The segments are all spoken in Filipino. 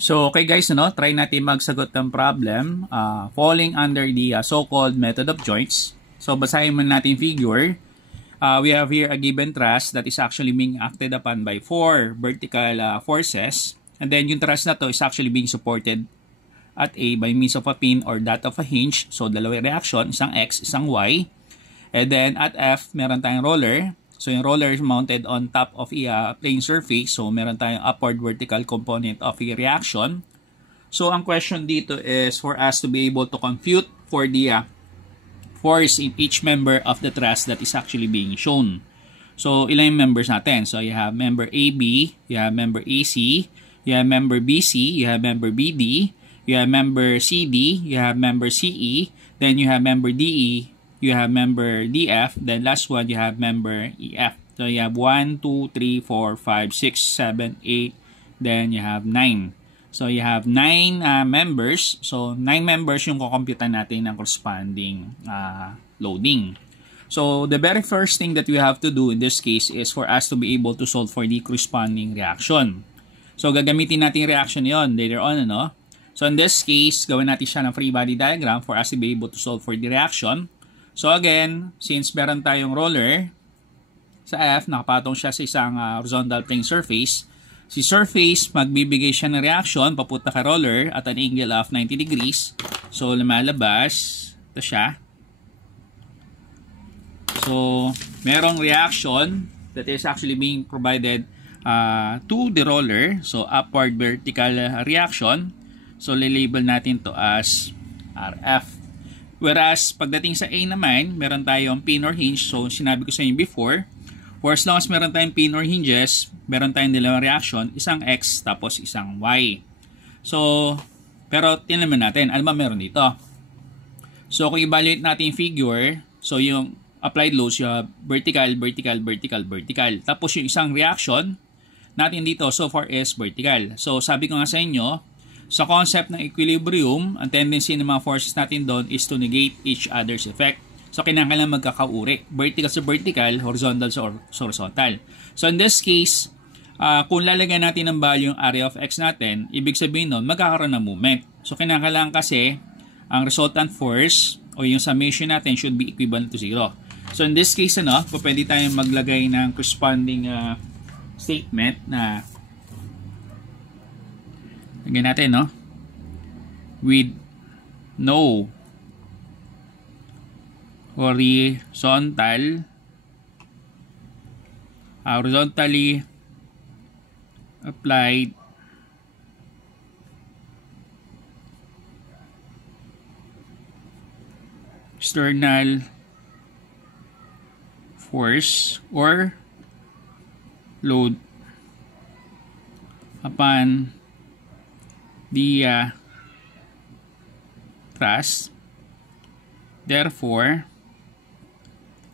So, okay guys, try natin magsagot ng problem falling under the so-called method of joints. So, basahin muna natin figure. We have here a given truss that is actually being acted upon by 4 vertical forces. And then, yung truss na to is actually being supported at A by means of a pin or that of a hinge. So, dalawang reaction, isang X, isang Y. And then, at F, meron tayong roller. So, yung roller is mounted on top of a plane surface. So, meron tayong upward vertical component of a reaction. So, ang question dito is for us to be able to compute for the force in each member of the truss that is actually being shown. So, ilan yung members natin? So, you have member AB, you have member AC, you have member BC, you have member BD, you have member CD, you have member CE, then you have member DE, you have member DF, then last one you have member EF. So you have 1, 2, 3, 4, 5, 6, 7, 8, then you have 9. So you have 9 members. So 9 members yung kukumputan natin ng corresponding loading. So the very first thing that we have to do in this case is for us to be able to solve for the corresponding reaction. So gagamitin natin yung reaction yon later on, So in this case, gawin natin siya ng free body diagram for us to be able to solve for the reaction. So again, since meron tayong roller sa F, nakapatong siya sa isang horizontal plane surface, si surface magbibigay siya ng reaction papunta kay roller at an angle of 90 degrees. So lumalabas, ito siya. So merong reaction that is actually being provided to the roller. So upward vertical reaction. So label natin to as RF. Whereas, pagdating sa A naman, meron tayong pin or hinge. So, sinabi ko sa inyo before, for as long as meron tayong pin or hinges, meron tayong dalawang reaction, isang X tapos isang Y. So, pero tingnan natin, ano ba meron dito? So, kung evaluate natin yung figure, so yung applied loads, yung vertical, vertical, vertical, vertical. Tapos yung isang reaction natin dito so far is vertical. So, sabi ko nga sa inyo, sa concept ng equilibrium, ang tendency ng mga forces natin doon is to negate each other's effect. So, kinakailangan magkakauri. Vertical sa vertical, horizontal sa horizontal. So, in this case, kung lalagyan natin ng value yung area of X natin, ibig sabihin nun, magkakaroon ng movement. So, kinakailangan kasi, ang resultant force o yung summation natin should be equivalent to 0. So, in this case, pwede tayong maglagay ng corresponding statement na lagyan natin, with no horizontally applied external force or load upon the truss. Therefore,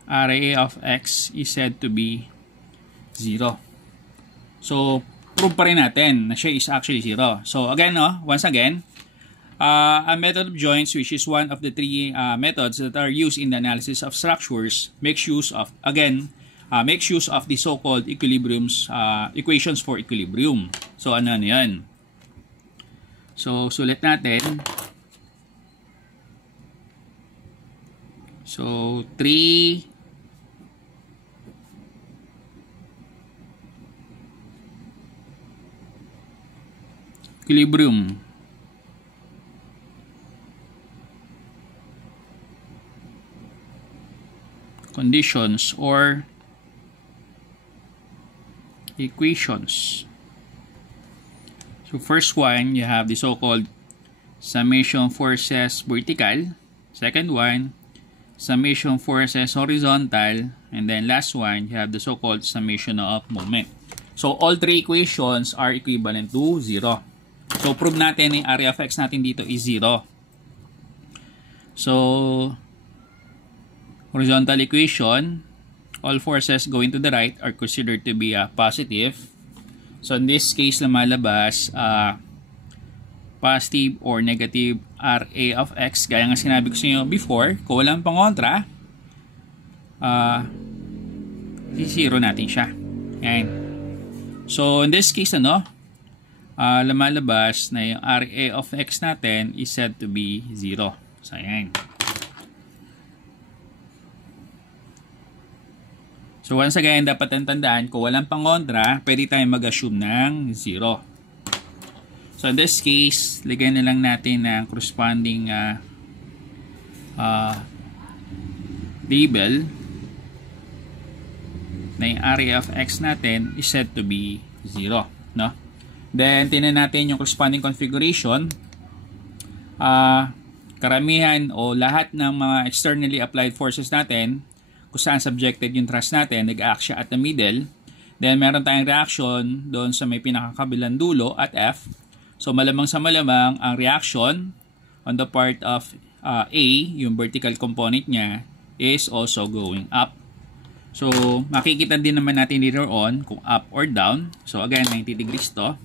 area of X is said to be 0. So, prove pa rin natin na siya is actually 0. So, again, once again, a method of joints, which is one of the 3 methods that are used in the analysis of structures, makes use of the so-called equilibriums, equations for equilibrium. So, ano yan? So, sulit natin. So, 3 equilibrium conditions or equations. So, first one, you have the so-called summation forces vertical. Second one, summation forces horizontal. And then last one, you have the so-called summation of moment. So, all 3 equations are equivalent to 0. So, prove natin yung area of X natin dito is 0. So, horizontal equation, all forces going to the right are considered to be positive. So, in this case, lumalabas positive or negative RA of X. Gaya nga sinabi ko sa inyo before, kung walang pangontra, zero natin siya. Ayan. So, in this case, lumalabas na yung RA of X natin is said to be 0. So, ayan. So, once again, dapat tandaan, kung walang pangontra, pwede tayong mag-assume ng 0. So, in this case, lagyan na lang natin ng corresponding label na yung area of X natin is said to be 0. No? Then, tingnan natin yung corresponding configuration. Karamihan o lahat ng mga externally applied forces natin, kung saan subjected yung truss natin, nag-act siya at the middle. Then, meron tayong reaction doon sa may pinakakabilang dulo at F. So, malamang sa malamang, ang reaction on the part of A, yung vertical component niya, is also going up. So, makikita din naman natin later on kung up or down. So, again, 90 degrees to.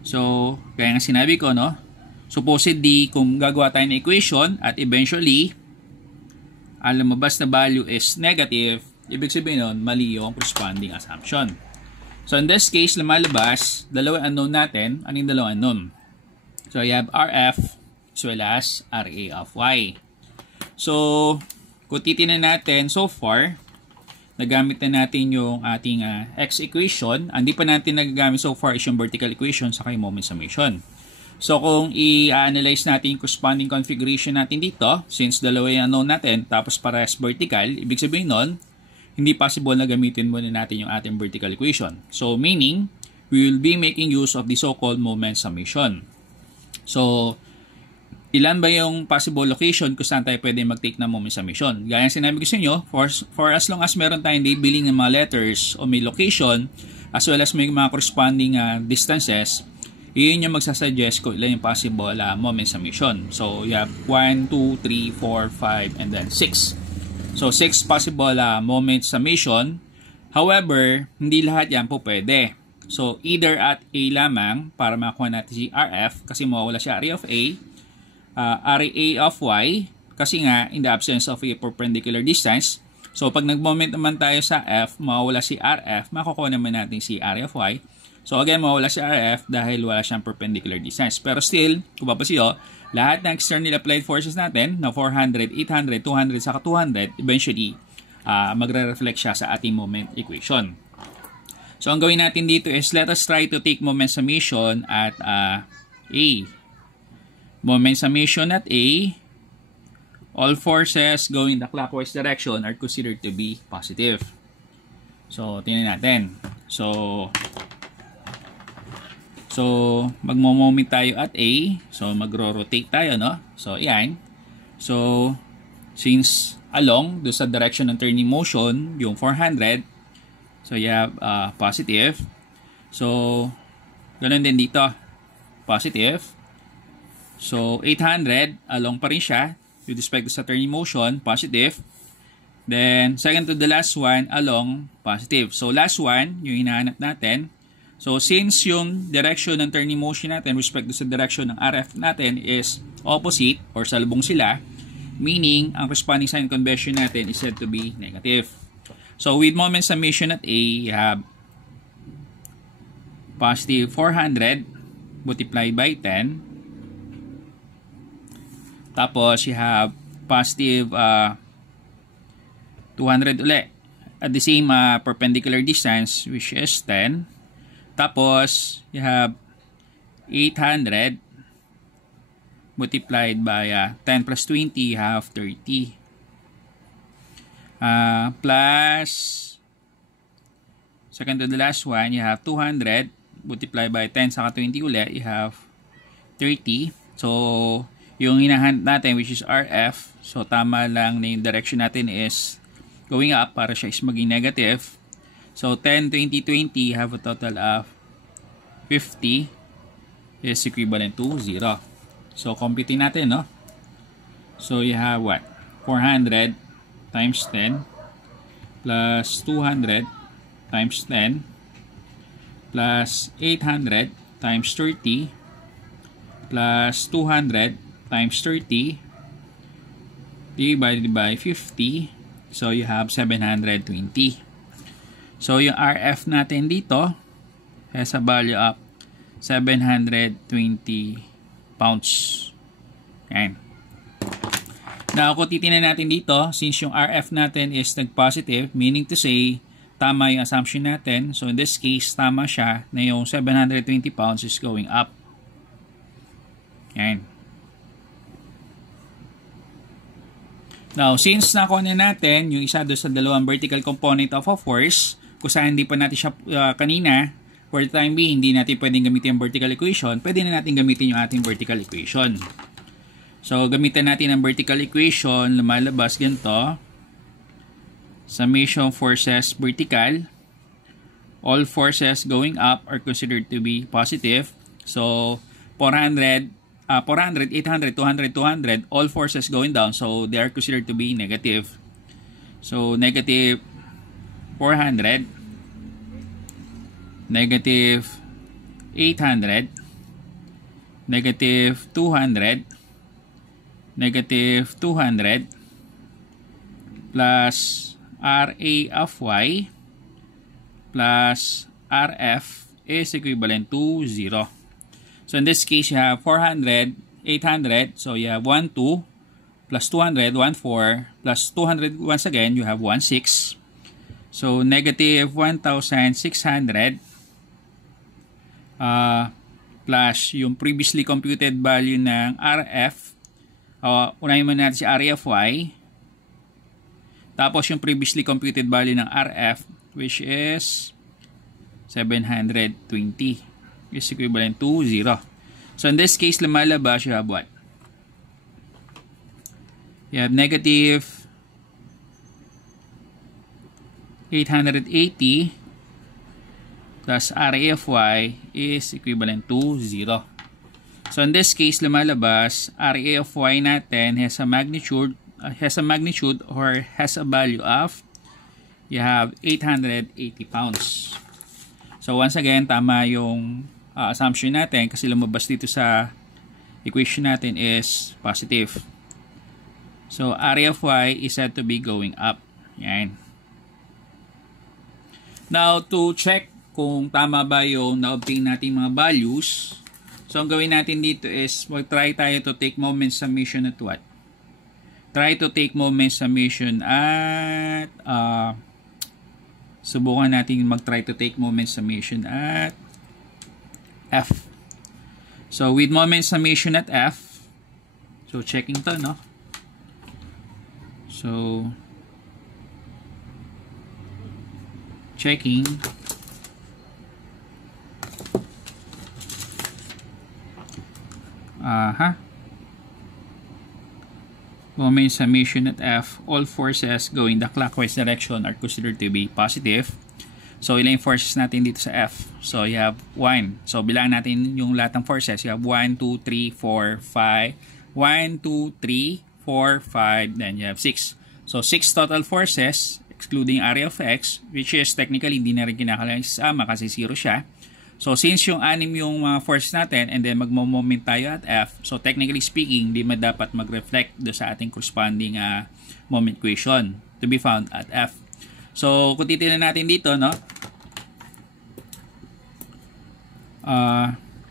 So, kaya nga sinabi ko, no? Supposedly, kung gagawa tayo ng equation at eventually, ang lumabas na value is negative, ibig sabihin nun, mali yung corresponding assumption. So, in this case, lumalabas, dalawang unknown natin. Ano yung dalawang unknown? So, you have RF as well as RA of Y. So, kung titignan natin so far, nagamit na natin yung ating X equation. Hindi pa natin nagagamit so far is yung vertical equation sa yung moment summation. So, kung i-analyze natin yung corresponding configuration natin dito, since dalawa yung unknown natin, tapos parehas vertical, ibig sabihin nun, hindi possible na gamitin muna natin yung ating vertical equation. So, meaning, we will be making use of the so-called moment summation. So, ilan ba yung possible location kung saan tayo pwede mag-take ng moment summation? Gaya sinabi ko sa inyo, for as long as meron tayong labeling ng mga letters o may location, as well as may mga corresponding distances, yun yung magsasuggest ko ilan yung possible moment summation. So, you have 1, 2, 3, 4, 5, and then 6. So, 6 possible moment summation. However, hindi lahat yan po pwede. So, either at A lamang para makuha natin si RF kasi mawawala si area of A, RA of Y kasi nga in the absence of a perpendicular distance. So, pag nag-moment naman tayo sa F, mawawala si RF, makukuha naman natin si area of Y. So, again, mawawala si RF dahil wala siyang perpendicular distance. Pero still, kung papasiyo, lahat ng external applied forces natin na 400, 800, 200, saka 200, eventually, magre-reflect siya sa ating moment equation. So, ang gawin natin dito is let us try to take moment summation at A. Moment summation at A, all forces going the clockwise direction are considered to be positive. So, tingnan natin. So magmo-moment tayo at A. So, magro-rotate tayo, no? So, yan. So, since along, do sa direction ng turning motion, yung 400, so, you have positive. So, ganun din dito. Positive. So, 800, along pa rin siya with respect to sa turning motion, positive. Then, second to the last one, along, positive. So, last one, yung hinahanap natin. So, since yung direction ng turning motion natin with respect to sa direction ng RF natin is opposite or salubong sila, meaning, ang corresponding sign convention natin is said to be negative. So, with moment summation at A, you have positive 400 multiplied by 10. Tapos, you have positive 200 ulit at the same perpendicular distance, which is 10. Tapos, you have 800 multiplied by 10 plus 20, you have 30. Plus, second to the last one, you have 200 multiplied by 10 saka 20 ulit, you have 30. So, yung hinahanap natin, which is RF, so tama lang na yung direction natin is going up para siya is maging negative. So, 10, 20, 20 have a total of 50 is equivalent to 0. So, computing natin, no? So, you have what? 400 times 10 plus 200 times 10 plus 800 times 30 plus 200 times 30 divided by 50. So, you have 720. So, yung RF natin dito has a value of 720 pounds. Yan. Now, kung titingnan natin dito, since yung RF natin is nag-positive, meaning to say, tama yung assumption natin. So, in this case, tama siya na yung 720 pounds is going up. Yan. Now, since nakuha na natin yung isa doon sa dalawang vertical component of a force, kung saan hindi pa natin siya kanina, for the time being, hindi natin pwedeng gamitin yung vertical equation, pwede na natin gamitin yung ating vertical equation. So, gamitin natin ang vertical equation, lumalabas ganito. Summation forces vertical. All forces going up are considered to be positive. So, 400, 800, 200, 200, all forces going down. So, they are considered to be negative. So, negative 400, negative 800, negative 200, negative 200, plus RA of Y plus RF is equivalent to 0. So in this case, you have 400, 800, so you have 1, 2, plus 200, 1, 4, plus 200 once again, you have 1, 6. So negative 1,600 plus yung previously computed value ng RF. Unahin mo natin si RA of Y. Tapos yung previously computed value ng RF, which is 720, is equivalent to 0. So in this case, lumalabas, you have what? You have negative 880 plus RA of Y is equivalent to 0. So in this case, lumalabas, RA of Y natin has a magnitude or has a value of, you have 880 pounds. So once again, tama yung assumption natin kasi lumabas dito sa equation natin is positive. So area of Y is said to be going up. Yan. Now, to check kung tama ba yung na-obtain nating mga values, so ang gawin natin dito is mag-try tayo to take moment summation at what? Try to take moment summation at subukan natin mag-try to take moment summation at F. So with moment summation at F, so checking to, no? So checking. Moment summation at F, all forces going the clockwise direction are considered to be positive. So, ilan yung forces natin dito sa F? So, you have 1. So, bilang natin yung lahat ng forces. You have 1, 2, 3, 4, 5. 1, 2, 3, 4, 5. Then, you have 6. So, 6 total forces, excluding area of X, which is technically hindi na rin kinakailangan isama kasi 0 siya. So, since yung 6 yung mga forces natin and then magmo-moment tayo at F, so technically speaking, di man dapat mag-reflect do sa ating corresponding moment equation to be found at F. So, kung titignan natin dito, no?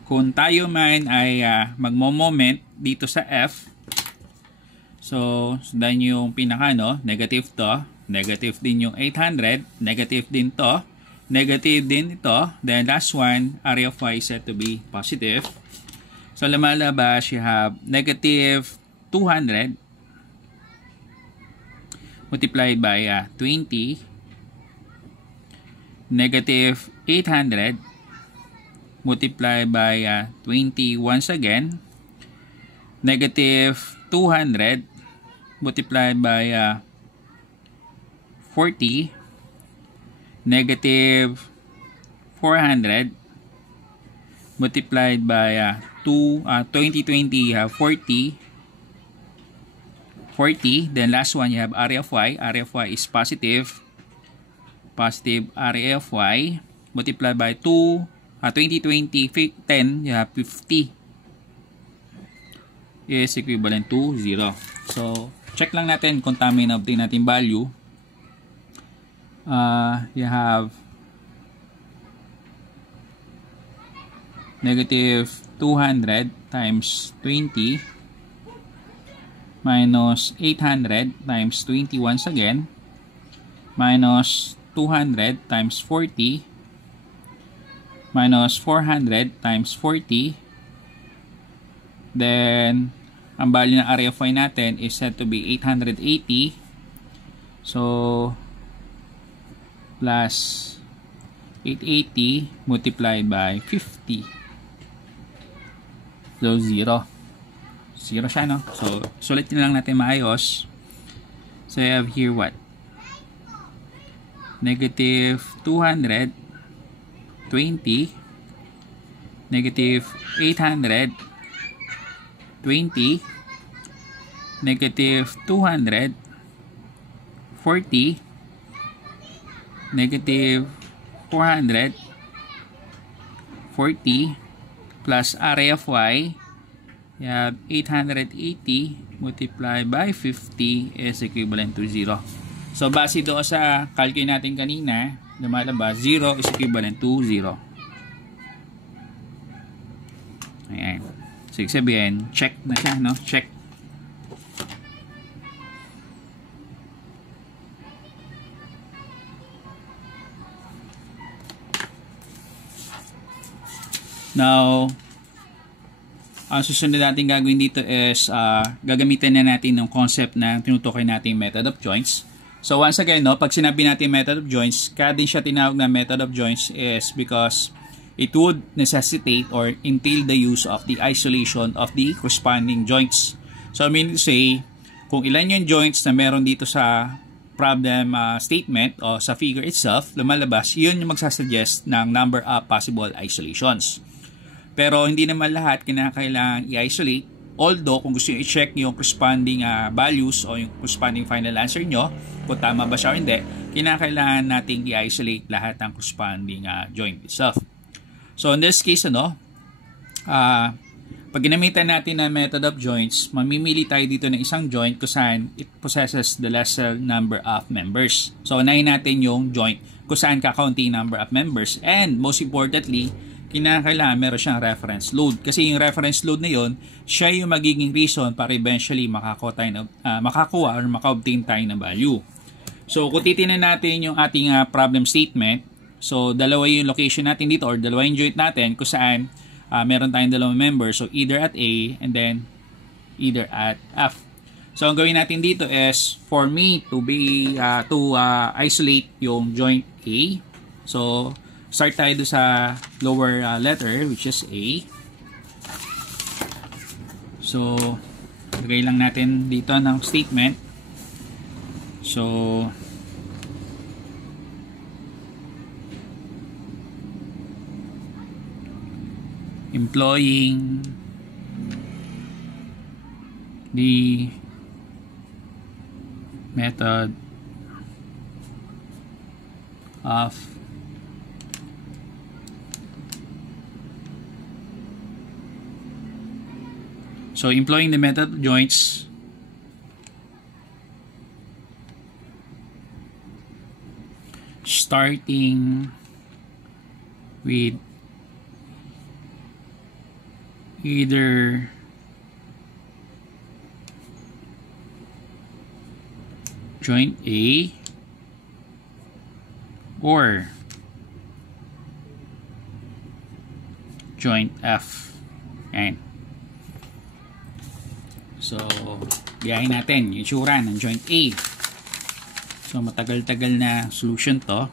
Kung tayo man ay magmo-moment dito sa F, so, sundan yung pinaka, no? Negative to, negative din yung 800, negative din to, negative din ito. Then last one, area of Y is said to be positive. So lumalabas, you have negative 200 multiplied by 20, negative 800 multiplied by 20 once again, negative 200 multiplied by 40, negative 400 multiplied by 2020, you have 40, then last one you have area of Y. Area of Y is positive area of Y multiplied by 2020, 10, you have 50 is equivalent to 0. So check lang natin kung tama yung na-obtain natin value. You have negative 200 times 20 minus 800 times 20 once again minus 200 times 40 minus 400 times 40. Then ang value ng area of y natin is said to be 880. So plus 880 multiplied by 50. So 0. 0 siya, no? So sulit na lang natin maayos. So I have here what? Negative 220 negative 820 negative 240 negative 440 plus area of y, you have 880 multiplied by 50 is equivalent to 0. So base doon sa calculate natin kanina, lumalabas 0 is equivalent to 0. Ayan. So sabihin, check na siya, no? Check. Now, ang susunod natin gagawin dito is gagamitin na natin ng concept na tinutukoy natin method of joints. So once again, no, pag sinabi natin method of joints, kaya din siya tinawag na method of joints is because it would necessitate or entail the use of the isolation of the corresponding joints. So I mean to say, kung ilan yung joints na meron dito sa problem statement o sa figure itself, lumalabas, yun yung magsasuggest ng number of possible isolations. Pero hindi naman lahat kinakailangan i-isolate. Although, kung gusto nyo i-check yung corresponding values o yung corresponding final answer nyo, kung tama ba siya o hindi, kinakailangan nating i-isolate lahat ng corresponding joint itself. So, in this case, pag ginamitan natin na method of joints, mamimili tayo dito ng isang joint kung saan it possesses the lesser number of members. So, unahin natin yung joint kung saan kakaunti number of members. And, most importantly, kinakailangan meron siyang reference load. Kasi yung reference load na yon, siya yung magiging reason para eventually makakuha or maka-obtain tayo ng value. So, kung titignan natin yung ating problem statement, so dalawa yung location natin dito or dalawa yung joint natin kung saan meron tayong dalawang members. So, either at A and then either at F. So, ang gawin natin dito is for me to isolate yung joint A. So, start tayo sa lower letter which is A. So, lagay lang natin dito ng statement. So, employing the method of employing the method of joints starting with either joint A or joint F. Ayan. So, gayahin natin yung itsura ng joint A. So, matagal-tagal na solution to.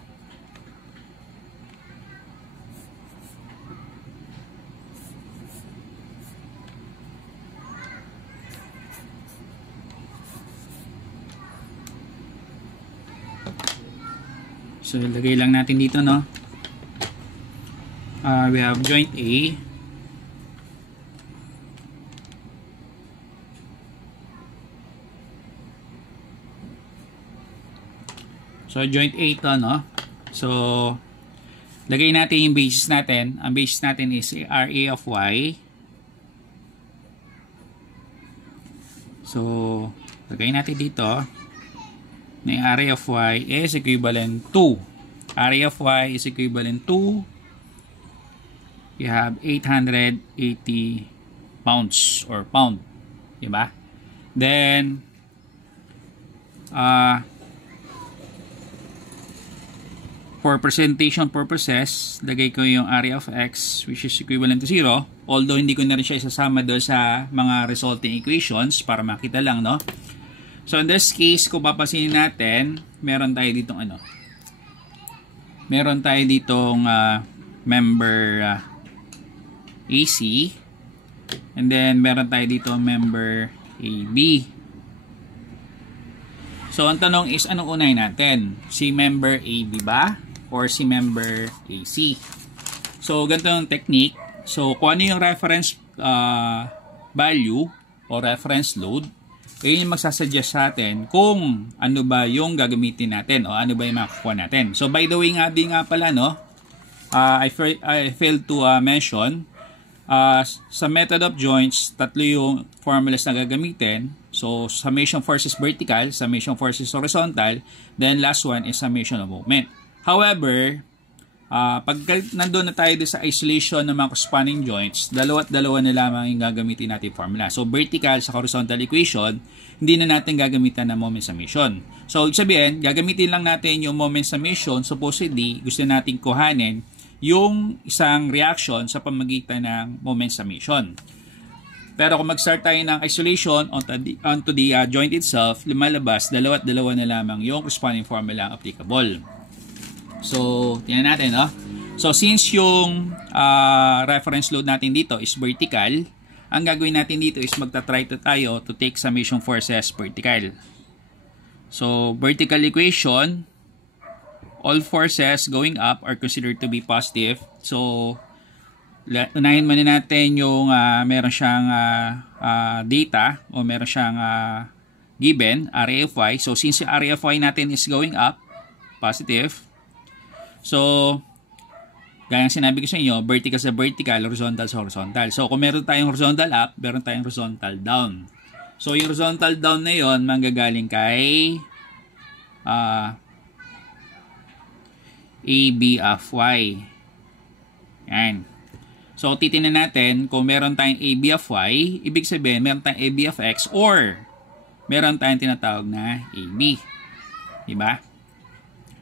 So, lagay lang natin dito, no? We have joint A. So, joint A to, no? So, lagay natin yung basis natin. Ang basis natin is RA of Y. So, lagay natin dito na yung RA of Y is equivalent to RA of Y is equivalent to you have 880 pounds or pound, diba? Then for presentation purposes, lagay ko yung area of x which is equivalent to 0. Although hindi ko na rin siya isasama doon sa mga resulting equations para makita lang, no? So in this case, kung papasinin natin, meron tayo ditong meron tayo ditong member AC, and then meron tayo ditong member AB. So ang tanong is, anong unahin natin? Si member AB ba or si member AC? So ganito yung technique. So kung ano yung reference value o reference load, yun yung magsasuggest sa atin kung ano ba yung gagamitin natin o ano ba yung makukuha natin. So by the way nga din nga pala, no, I failed to mention, sa method of joints, tatlo yung formulas na gagamitin. So summation forces vertical, summation forces horizontal, then last one is summation of moment. However, pag nandun na tayo sa isolation ng mga corresponding joints, dalawa't dalawa na lamang yung gagamitin natin formula. So vertical sa horizontal equation, hindi na natin gagamitan ng moment summation. So ibig sabihin, gagamitin lang natin yung moment summation. Supposedly, gusto natin kuhanin yung isang reaction sa pamagitan ng moment summation. Pero kung mag-start tayo ng isolation onto the joint itself, lumalabas, dalawa't dalawa na lamang yung corresponding formula applicable. So, tingnan natin, no? So, since yung reference load natin dito is vertical, ang gagawin natin dito is magta-try tayo to take summation forces vertical. So, vertical equation, all forces going up are considered to be positive. So, unahin muna natin yung meron siyang data o meron siyang given, area of y. So, since yung area of y natin is going up, positive. So, gaya ng sinabi ko sa inyo, vertical sa vertical, horizontal sa horizontal. So, kung meron tayong horizontal up, meron tayong horizontal down. So, yung horizontal down na yon manggagaling kay AB of y. Yan. So, titingnan natin kung meron tayong AB of y, ibig sabihin, meron tayong AB of x or meron tayong tinatawag na AB. Diba?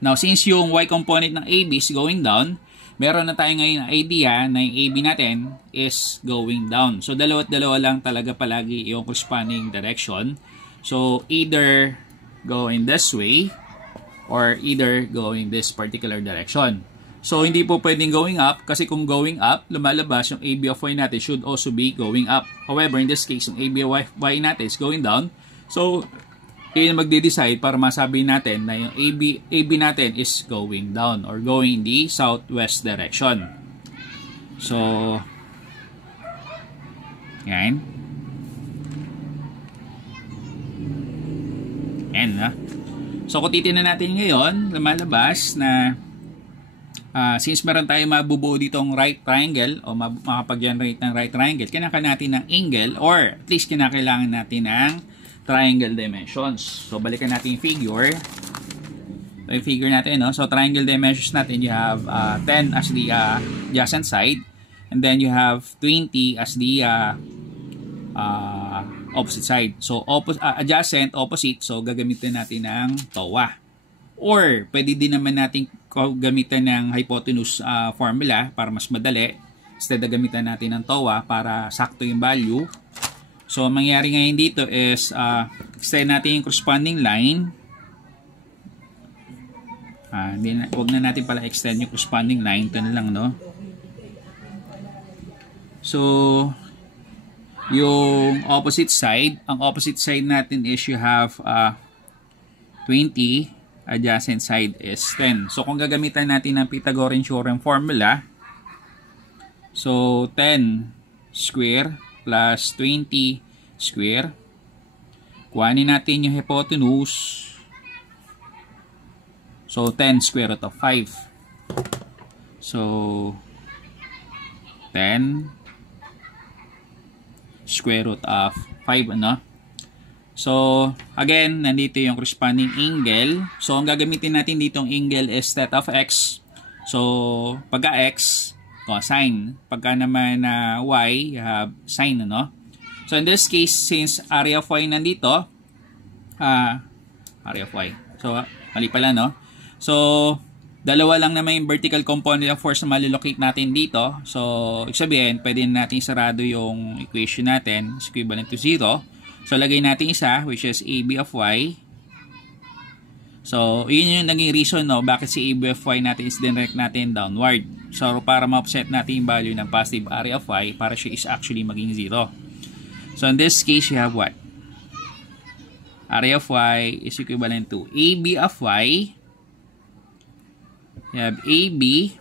Now, since yung y component ng AB is going down, meron na tayo ngayon ang idea na yung AB natin is going down. So, dalawa't dalawa lang talaga palagi yung corresponding direction. So, either going this way or either going this particular direction. So, hindi po pwedeng going up kasi kung going up, lumalabas yung AB of y natin should also be going up. However, in this case, yung AB of y natin is going down. So, yun yung magde-decide para masabi natin na yung AB natin is going down or going in the southwest direction. So, yan. Yan, ha? So, kung titignan natin ngayon, lumalabas na since meron tayo mabubuo ditong right triangle o makapag-generate ng right triangle, kinakailangan natin ng angle or at least kinakailangan natin ng triangle dimensions. So, balikan natin yung figure. So, yung figure natin, no? So, triangle dimensions natin, you have 10 as the adjacent side, and then you have 20 as the opposite side. So, adjacent, opposite, so gagamitin natin ng TOA. Or, pwede din naman natin gamitan ng hypotenuse formula para mas madali. Instead, gamitan natin ng TOA para sakto yung value. So, ang mangyari ngayon dito is extend natin yung corresponding line. Huwag na natin pala extend yung corresponding line. Ito na lang, no? So, yung opposite side, ang opposite side natin is you have 20, adjacent side is 10. So, kung gagamitan natin ng Pythagorean theorem formula, so 10 square plus 20 square. Kuhanin natin yung hypotenuse. So, 10 square root of 5. So, 10 square root of 5, ano? So, again, nandito yung corresponding angle. So, ang gagamitin natin ditong angle is theta of x. So, pagka x, cosine. Pagka naman y, you have sine, ano? So in this case, since area of y nandito, area of y. So, mali pala, no? So, dalawa lang naman yung vertical component of force na malilocate natin dito. So, ibig sabihin, pwede natin sarado yung equation natin is equivalent to 0. So, lagay natin isa, which is AB of y. So, yun yung naging reason, no, bakit si AB of y natin is direct natin downward. So, para ma-offset natin yung value ng positive area of y para siya is actually maging 0. So, in this case, you have what? Area of y is equivalent to AB of y. You have AB.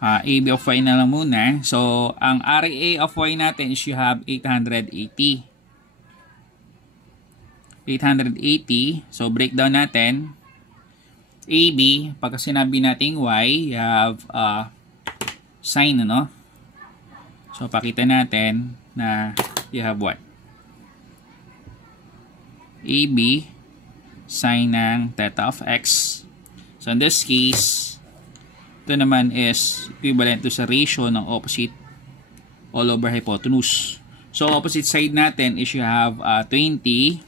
AB of y na lang muna. So, ang area of y natin is you have 880. 880. So, breakdown natin. AB, pagka sinabi natin y, you have sine, ano? So, pakita natin na you have what? AB, sine ng theta of x. So, in this case, ito naman is equivalent to sa ratio ng opposite all over hypotenuse. So, opposite side natin is you have 20.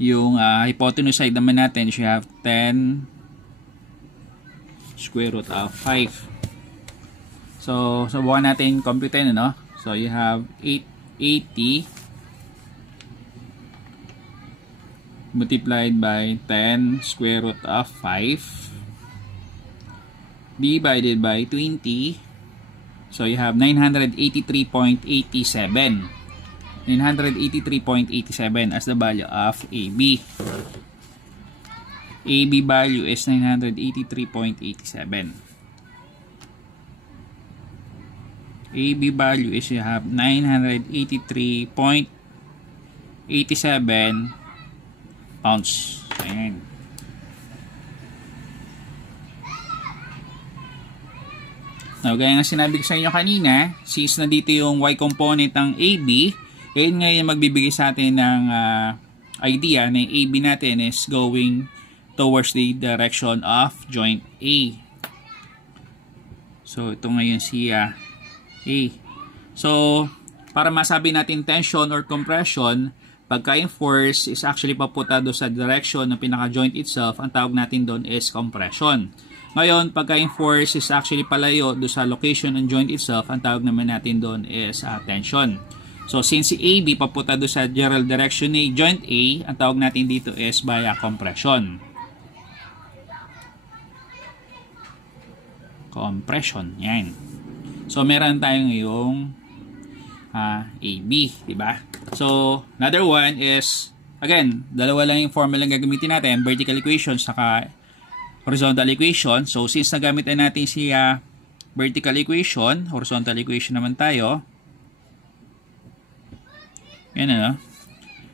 Yung hypotenuse side naman natin is you have 10 square root of 5. So, subukan natin compute, no? So, you have 880 multiplied by 10 square root of 5 divided by 20. So, you have 983.87. 983.87 as the value of AB. AB value is 983.87. AB value is you have 983.87 pounds. Ayan. Now, gaya nga sinabi ko sa inyo kanina, since nandito yung y component ng AB, yun ngayon magbibigay sa atin ng idea na yung AB natin is going towards the direction of joint A. So, ito ngayon si A. So, para masabi natin tension or compression, pagka yung force is actually papunta doon sa direction ng pinaka-joint itself, ang tawag natin doon is compression. Ngayon, pagka yung force is actually palayo doon sa location ng joint itself, ang tawag naman natin doon is tension. So, since si AB papunta doon sa general direction ni joint A, ang tawag natin dito is via compression. Compression, yan. So, meron tayong ngayong AB, diba? So, another one is, again, dalawa lang yung formula na gagamitin natin, vertical equation, saka horizontal equation. So, since nagamit na natin si vertical equation, horizontal equation naman tayo. Yan, ano?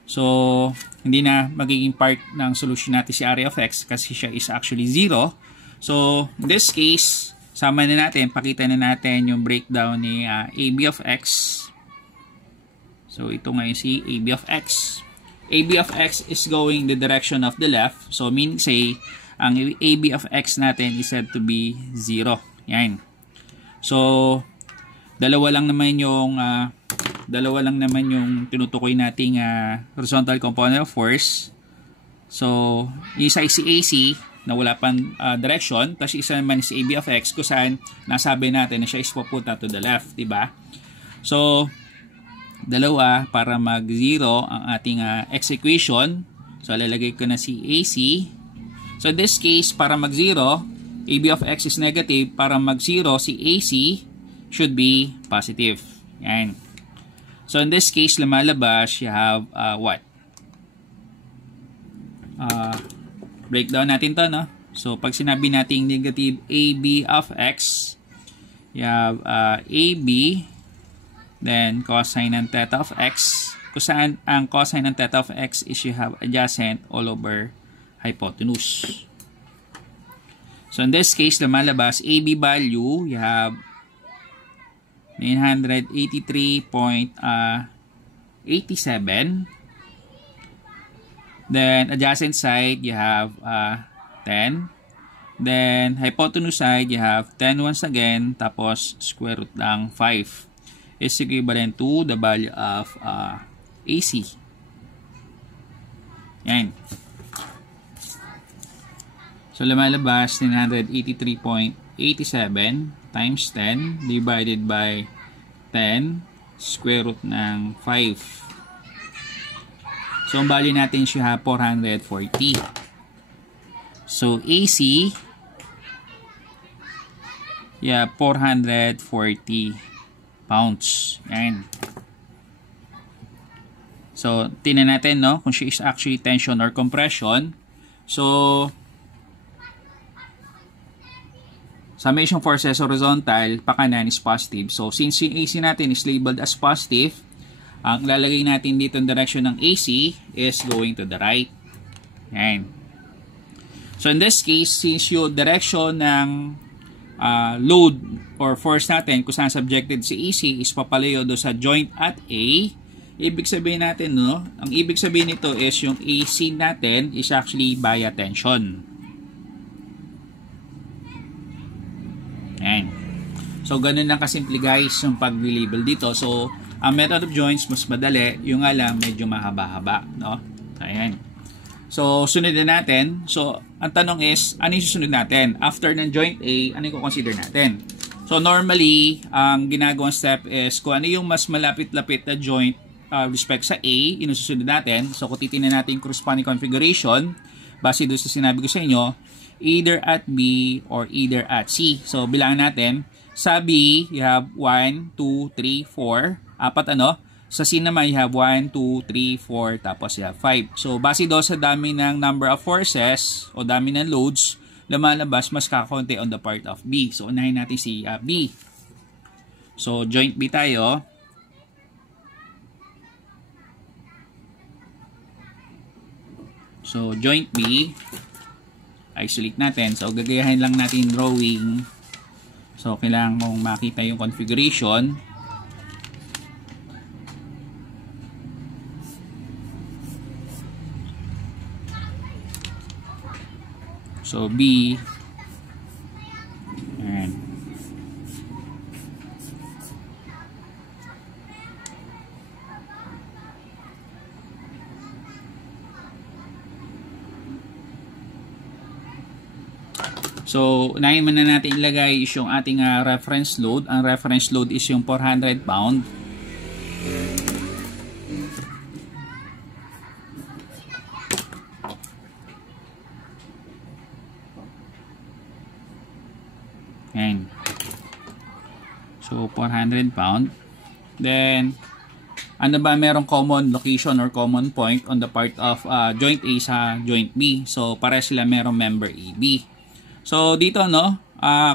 So, hindi na magiging part ng solution natin si area of x kasi siya is actually 0. So, in this case, sama na natin, pakita na natin yung breakdown ni AB of x. So, ito ngayon si AB of x. AB of x is going the direction of the left. So, meaning say, ang AB of x natin is said to be 0. Yan. So, dalawa lang naman yung tinutukoy nating horizontal component of force. So, isa si AC na wala pang direction, tapos isa naman si AB of x kung saan nasabi natin na siya is papunta to the left, diba? So, dalawa para mag-0 ang ating x equation. So, lalagay ko na si AC. So, in this case, para mag-0, AB of x is negative. Para mag-0, si AC should be positive. Yan. So, in this case, lumalabas, you have what? Breakdown natin to, no? So, pag sinabi natin negative AB of x, you have AB, then cosine ng theta of x, kung saan ang cosine ng theta of x is you have adjacent all over hypotenuse. So, in this case, lumalabas, AB value, you have 983.87 Then, adjacent side, you have 10. Then, hypotenuse side, you have 10 once again. Tapos, square root lang 5 is equivalent to the value of AC. Yan. So, lumalabas 983.87 times 10 divided by 10 square root ng 5. So, ang value natin siya 440. So, AC, 440 pounds. Yan. So, tingnan natin, no, kung siya is actually tension or compression. So, summation forces horizontal, pakanan is positive. So, since yung AC natin is labeled as positive, ang lalagay natin dito ang direction ng AC is going to the right. Yan. So, in this case, since yung direction ng load or force natin kung saan subjected si AC is papalayo do sa joint at A, ibig sabihin natin, no, ang ibig sabihin nito is yung AC natin is actually via tension. Yan. So, ganun lang kasimple guys yung pag-label dito. So, ang method of joints mas madali, yung alam medyo mahaba-haba, no? Ayan. So, sunod na natin. So, ang tanong is, ano yung susunod natin? After ng joint A, ano yung consider natin? So, normally, ang ginagawang step is kung ano yung mas malapit-lapit na joint respect sa A, yun yung susunod natin. So, kung titignan natin yung corresponding configuration, base doon sa sinabi ko sa inyo, either at B or either at C. So, bilangan natin. Sa B, you have 1, 2, 3, 4. Apat ano? Sa C naman, you have 1, 2, 3, 4, tapos you have 5. So, base doon sa dami ng number of forces o dami ng loads, lumalabas mas kakaunti on the part of B. So, unahin natin si B. So, joint B tayo. So, joint B, isolate natin. So, gagayahin lang natin drawing. So, kailangan mong makita yung configuration. So, B. Ayan. So, unahin muna natin ilagay is yung ating reference load. Ang reference load is yung 400 pound. Ayan. So, 400 pound. Then, ano ba merong common location or common point on the part of joint A sa joint B? So, para sila merong member AB. So, dito, no,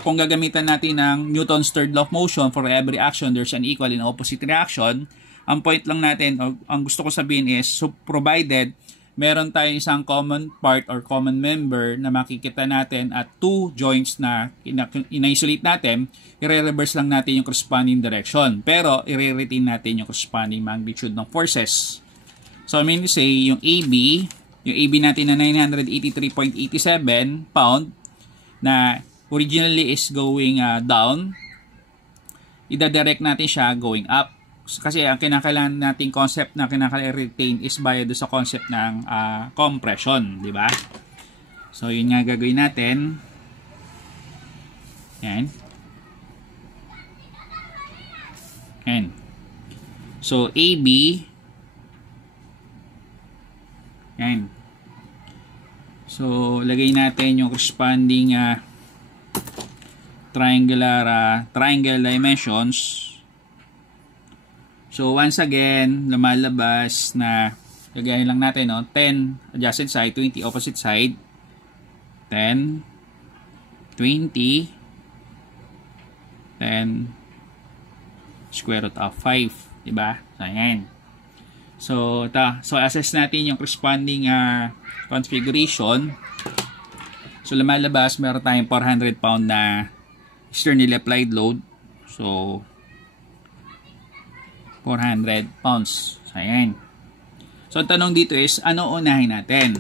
kung gagamitan natin ng Newton's third law of motion, for every action, there's an equal and opposite reaction. Ang point lang natin, o ang gusto ko sabihin is, so provided meron tayong isang common part or common member na makikita natin at two joints na in-isolate natin, i-reverse lang natin yung corresponding direction. Pero, i-retain natin yung corresponding magnitude ng forces. So, I mean to say, yung AB natin na 983.87 pound, na originally is going down, ida-direct natin siya going up. Kasi ang kinakailangan nating concept na kinakailangan-retain is via do sa concept ng compression, di ba? So, yun nga gagawin natin. Yan. Yan. So, AB. Yan. So, lagay natin yung corresponding triangle dimensions. So, once again, lumalabas na lagayin lang natin, no? 10 adjacent side, 20 opposite side. 10, 20, 10, square root of 5. Diba? So, ayan. So, assess natin yung corresponding configuration. So, lumalabas, meron tayong 400 pound na externally applied load. So, 400 pounds. So, ayan. So, ang tanong dito is, ano unahin natin?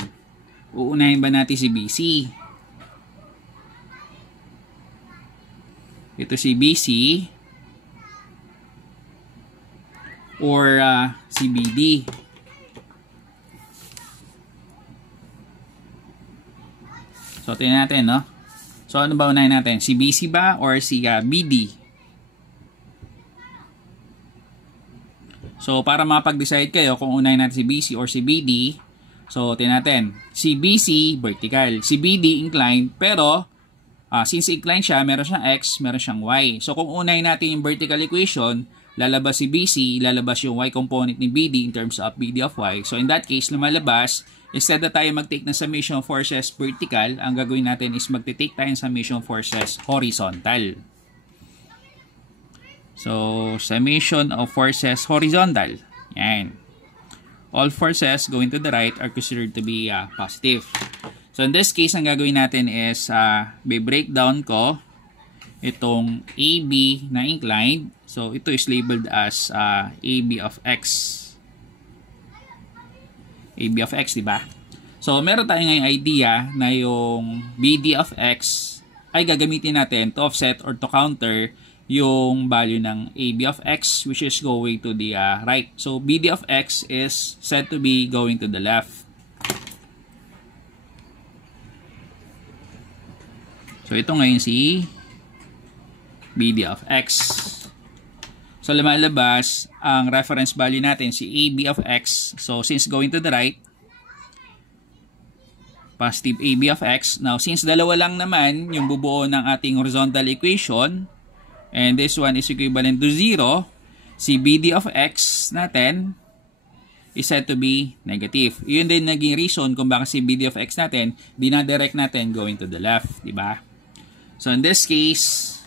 Uunahin ba natin si BC? Ito si BC or si BD? So, tingnan natin, no? So, ano ba unahin natin? Si BC ba or si BD? So, para mapag-decide kayo kung unahin natin si BC or si BD, so, tingnan natin. Si BC, vertical. Si BD, inclined. Pero, since inclined siya, meron siyang X, meron siyang Y. So, kung unahin natin yung vertical equation, lalabas si BC, lalabas yung Y component ni BD in terms of BD of Y. So, in that case, lumalabas, instead na tayo mag-take ng summation of forces vertical, ang gagawin natin is mag-take tayo ng summation of forces horizontal. So, summation of forces horizontal. Yan. All forces going to the right are considered to be positive. So, in this case, ang gagawin natin is breakdown ko itong AB na inclined. So, ito is labeled as AB of X. AB of X, diba? So, meron tayong ngayong idea na yung BD of X ay gagamitin natin to offset or to counter yung value ng AB of X which is going to the right. So, BD of X is said to be going to the left. So, ito ngayon si BD of X. So, lumalabas ang reference value natin si AB of X. So, since going to the right, positive AB of X. Now, since dalawa lang naman yung bubuo ng ating horizontal equation, and this one is equivalent to 0, si BD of X natin is said to be negative. Yun din naging reason kung bakit si BD of X natin, dinadirect natin going to the left. Diba? So, in this case,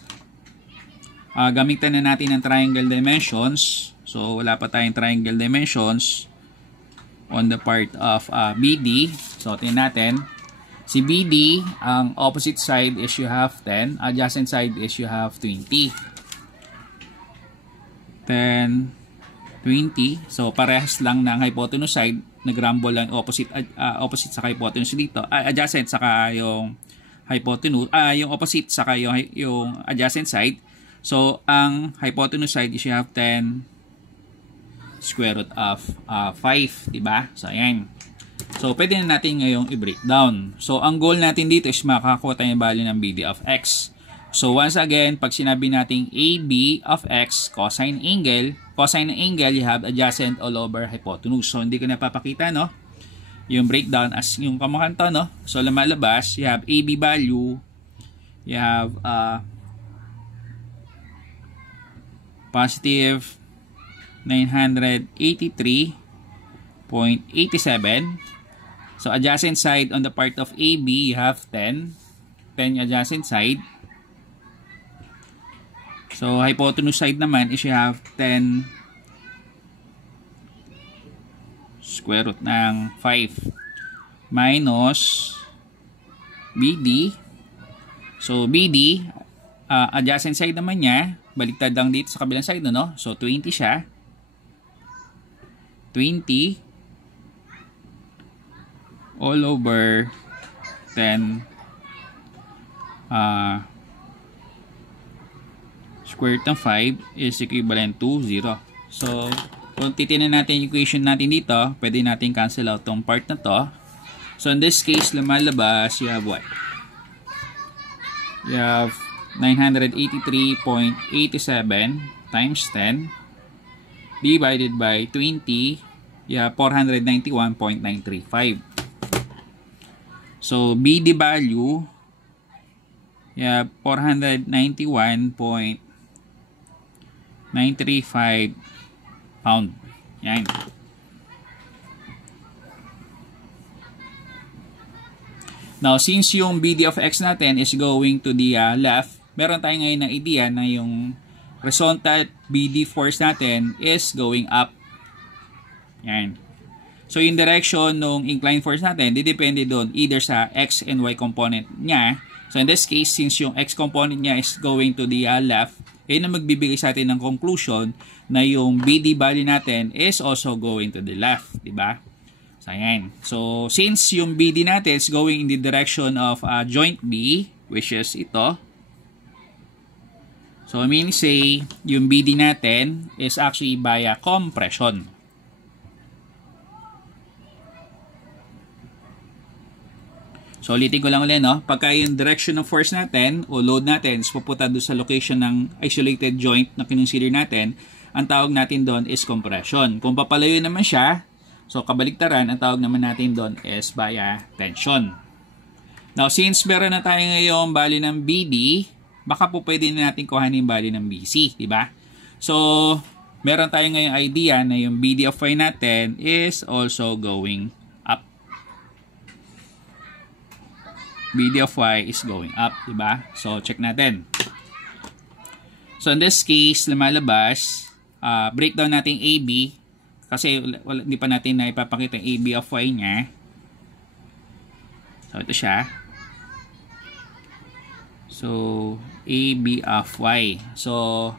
gamitan na natin ang triangle dimensions. So, wala pa tayong triangle dimensions on the part of BD. So, tingnan natin. Si BD, ang opposite side is you have 10. Adjacent side is you have 20. 10, 20. So, parehas lang ng hypotenuse side. Nag-rumble lang opposite sa hypotenuse dito. Adjacent saka yung hypotenuse. Yung opposite saka yung adjacent side. So, ang hypotenuse side is you have 10 square root of 5. Diba? So, ayan. So, pwede na natin ngayong i-breakdown. So, ang goal natin dito is makakuha tayo yung value ng BD of X. So, once again, pag sinabi natin AB of X, cosine angle, you have adjacent all over hypotenuse. So, hindi ko napapakita, no? Yung breakdown as yung kamukhang to, no? So, lumalabas, you have AB value, you have positive 983.87. So, adjacent side on the part of AB, you have 10. 10 adjacent side. So, hypotenuse side naman is you have 10 square root ng 5 minus BD. So, BD, adjacent side naman niya, baliktad lang dito sa kabilang side, no? So, 20 siya. 20 all over 10 square root ng 5 is equivalent to 0. So, kung titignan natin yung equation natin dito, pwede natin cancel out tong part na to. So, in this case, lumalabas, you have what? You have 983.87 times 10 divided by 20, you have 491.935. So, BD value, you have 491.935 pound. Yan. Now, since yung BD of X natin is going to the left, meron tayo ngayon na idea na yung resultant BD force natin is going up. Yan. So, yung direction ng inclined force natin, didepende doon either sa X and Y component niya. So, in this case, since yung X component niya is going to the left, yun ang magbibigay sa atin ng conclusion na yung BD value natin is also going to the left. Diba? So, ayan. So, since yung BD natin is going in the direction of joint B, which is ito. So, I mean say, yung BD natin is actually via compression. So, ulitin ko lang ulit, no? Pagka yung direction ng force natin o load natin is pupunta doon sa location ng isolated joint na kinonsider natin, ang tawag natin doon is compression. Kung papalayo naman siya, so kabaligtaran, ang tawag naman natin doon is via tension. Now, since meron na tayo ngayong bali ng BD, baka po pwede na natin kuhanin yung bali ng BC, di ba? So, meron tayo ngayong idea na yung BD of Y natin is also going up. BD of Y is going up, di ba? So, check natin. So, in this case, lumalabas, breakdown natin AB, kasi hindi pa natin na ipapakita yung AB of Y niya. So, ito siya. So, AB of Y. So,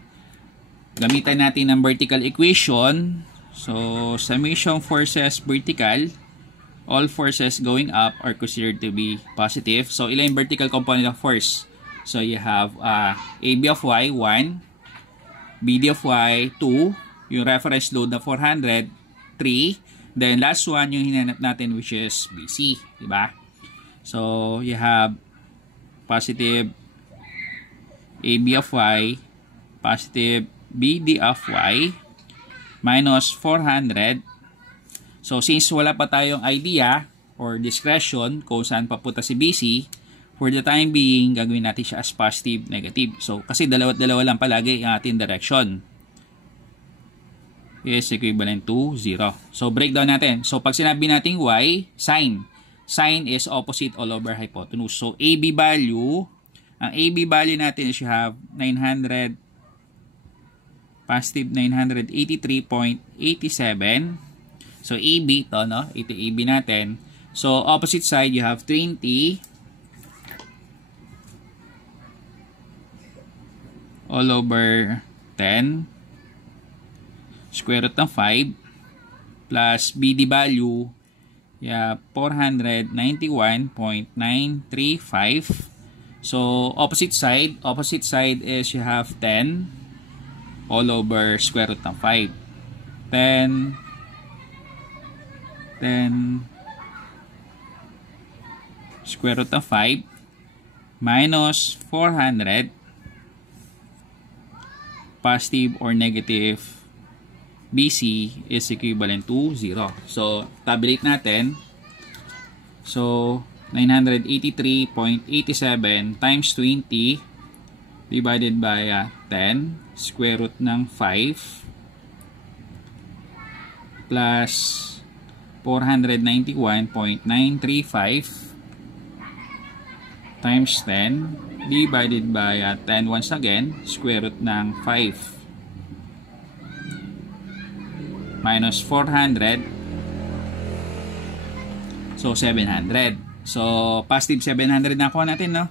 gamitan natin ng vertical equation. So, summation forces vertical, all forces going up are considered to be positive. So, ilan yung vertical component of force? So, you have AB of Y, 1. BD of Y, 2. Yung reference load na 400, 3. Then, last one, yung hinanap natin, which is BC. Diba? So, you have positive AB of Y, positive BD of Y, minus 400. So, since wala pa tayong idea or discretion kung saan papunta si BC, for the time being, gagawin natin siya as positive, negative. So, kasi dalawa lang palagi yung ating direction. Is equivalent to 0. So, breakdown natin. So, pag sinabi natin Y, sine. Sine is opposite all over hypotenuse. So, AB value, ang AB value natin is you have 900, positive 983.87. So, AB ito, no? Ito AB natin. So, opposite side, you have 20 all over 10 square root ng 5 plus BD value, yeah, 491.935. So, opposite side is you have 10 all over square root ng 5. 10 square root ng 5 minus 400 positive or negative BC is equivalent to 0. So, tabulate natin. So, 983.87 times 20 divided by 10 square root ng 5 plus 491.935 times 10 divided by 10 once again, square root ng 5 minus 400, so 700. So, positive 700 na kuha natin, no?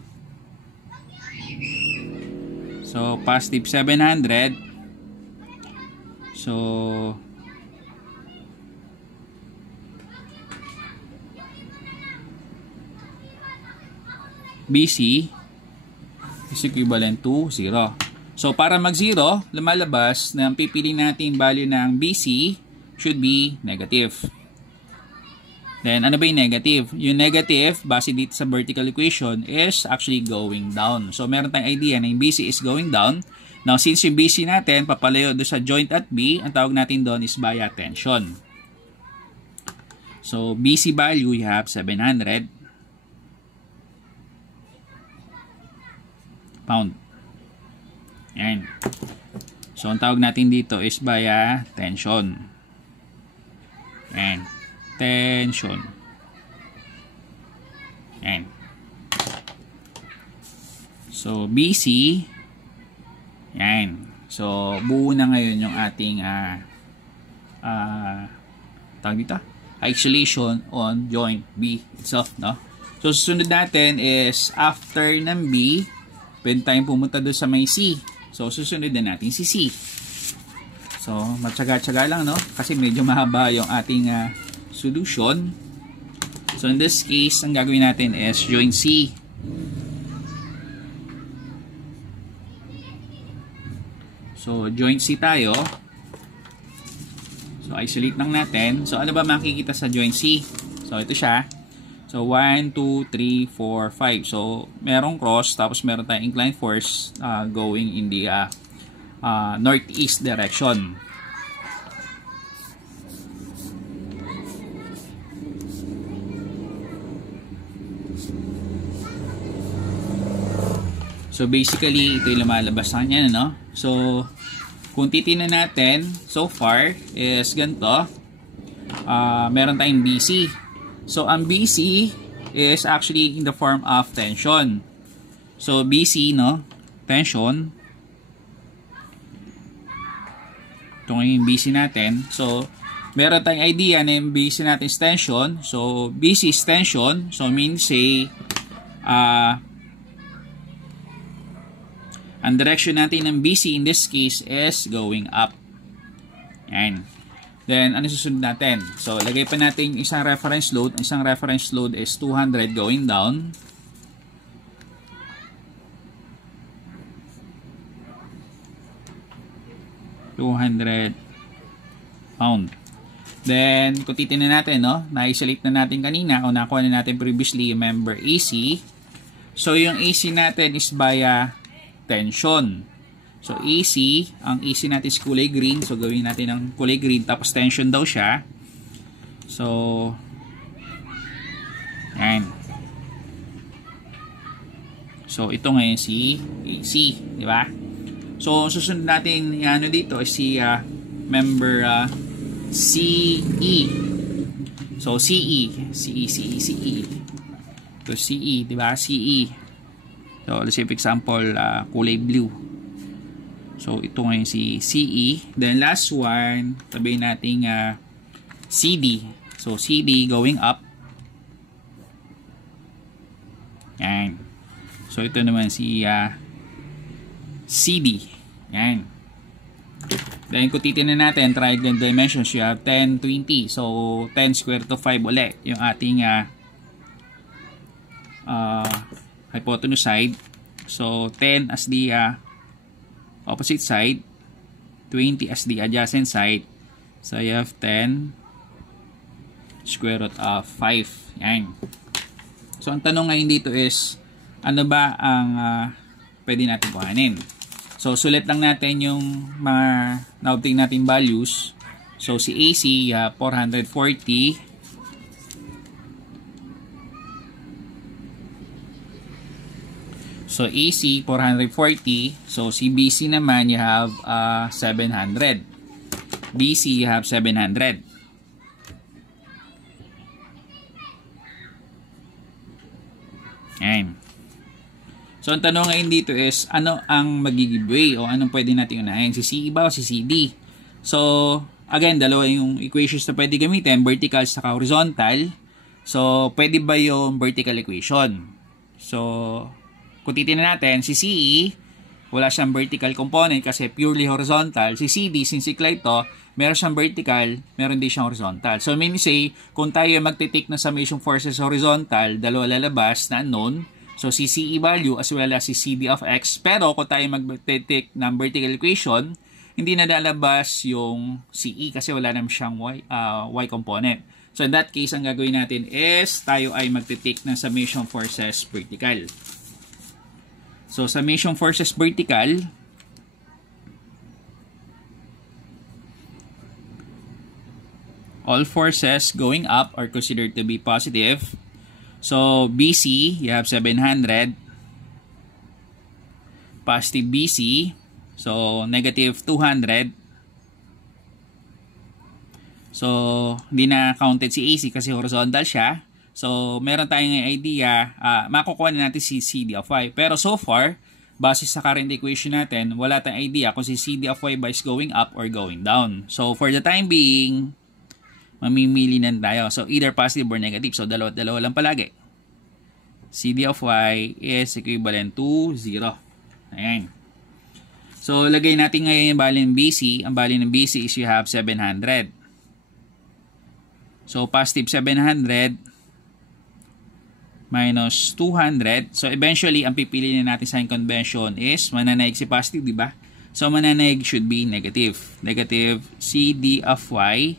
So, positive 700. So, BC is equivalent to 0. So, para mag-0, lumalabas na ang pipili natin value ng BC should be negative. Then, ano ba yung negative? Yung negative, base dito sa vertical equation, is actually going down. So, meron tayong idea na yung BC is going down. Now, since yung BC natin, papalayo doon sa joint at B, ang tawag natin doon is via tension. So, BC value, you have 700 pound. Yan. So, ang tawag natin dito is via tension. Yan. Tension. Yan. So, BC. Yan. So, buo na ngayon yung ating tawag dito? Isolation on joint B itself, no? So, susunod natin is after ng B, pwede tayong pumunta doon sa may C. So, susunod na natin si C. So, matyaga-tyaga lang, no? Kasi medyo mahaba yung ating solution. So in this case, ang gagawin natin is join C. So join C tayo. So isolate lang natin. So ano ba makikita sa join C? So ito siya. So 1, 2, 3, 4, 5. So merong cross, tapos meron tayong inclined force going in the northeast direction. So basically, ito yung lumalabas sa kanya, no? So kung titingnan natin, so far is ganito. Meron tayong BC. So ang BC is actually in the form of tension. So BC, no? Tension. Ito ngayon yung BC natin. So meron tayong idea na yung BC natin is tension. So BC is tension. So means say ang direction natin ng BC in this case is going up. Yan. Then, ano susunod natin? So, lagay pa natin isang reference load. Isang reference load is 200 going down. £200. Then, kung titignan natin, no? Na-isolate na natin kanina o nakuha na natin previously yung member AC. So, yung AC natin is via tension. So AC, ang AC natin is kulay green. So gawin natin ng kulay green tapos tension daw siya. So yan. So ito ngayon si AC, di ba? So susunod natin ano dito is si member CE. So CE. So CE, di ba? CE. So, let's say for example, kulay blue. So, ito ngayon si CE. Then, last one, sabihin natin CD. So, CD going up. Yan. So, ito naman si CD. Yan. Then, kung titignan natin, triangle dimensions, you have 10, 20. So, 10 square root of 5 ulit. Yung ating hypotenuse side. So 10 as the opposite side, 20 as the adjacent side. So you have 10 square root of 5. Yan. So ang tanong ngayon dito is, ano ba ang pwede natin kuhanin? So sulit lang natin yung mga na-obtain natin values. So si AC 440. So AC 440. So si BC naman you have 700. BC you have 700. Ayan. So ang tanong ngayon dito is, ano ang mag-giveaway o anong pwede natin unahin? Si CE ba o si CD? So again, dalawa yung equations na pwede gamitin, vertical saka horizontal. So pwede ba yung vertical equation? So kung titignan natin, si CE, wala siyang vertical component kasi purely horizontal. Si CD, since ikla ito, meron siyang vertical, meron din siyang horizontal. So, meaning say, kung tayo magtitik ng summation forces horizontal, dalawa lalabas na unknown. So, si CE value as well as si CD of X. Pero, kung tayo magtitik ng vertical equation, hindi na lalabas yung CE kasi wala naman siyang Y component. So, in that case, ang gagawin natin is, tayo ay magtitik ng summation forces vertical. So, summation forces vertical, all forces going up are considered to be positive. So, BC, you have 700. Positive BC, so negative 200. So, hindi na counted si AC kasi horizontal siya. So, meron tayong idea, makukuha na natin si CD of Y. Pero so far, base sa current equation natin, wala tayong idea kung si CD of Y ba is going up or going down. So, for the time being, mamimili na tayo. So, either positive or negative. So, dalawa lang palagi. CD of Y is equivalent to 0. Ayan. So, lagay natin ngayon yung bali ng BC. Ang bali ng BC is you have 700. So, positive 700 minus 200. So, eventually, ang pipili na natin sign convention is mananaig si positive, di ba? So, mananaig should be negative. Negative CD of Y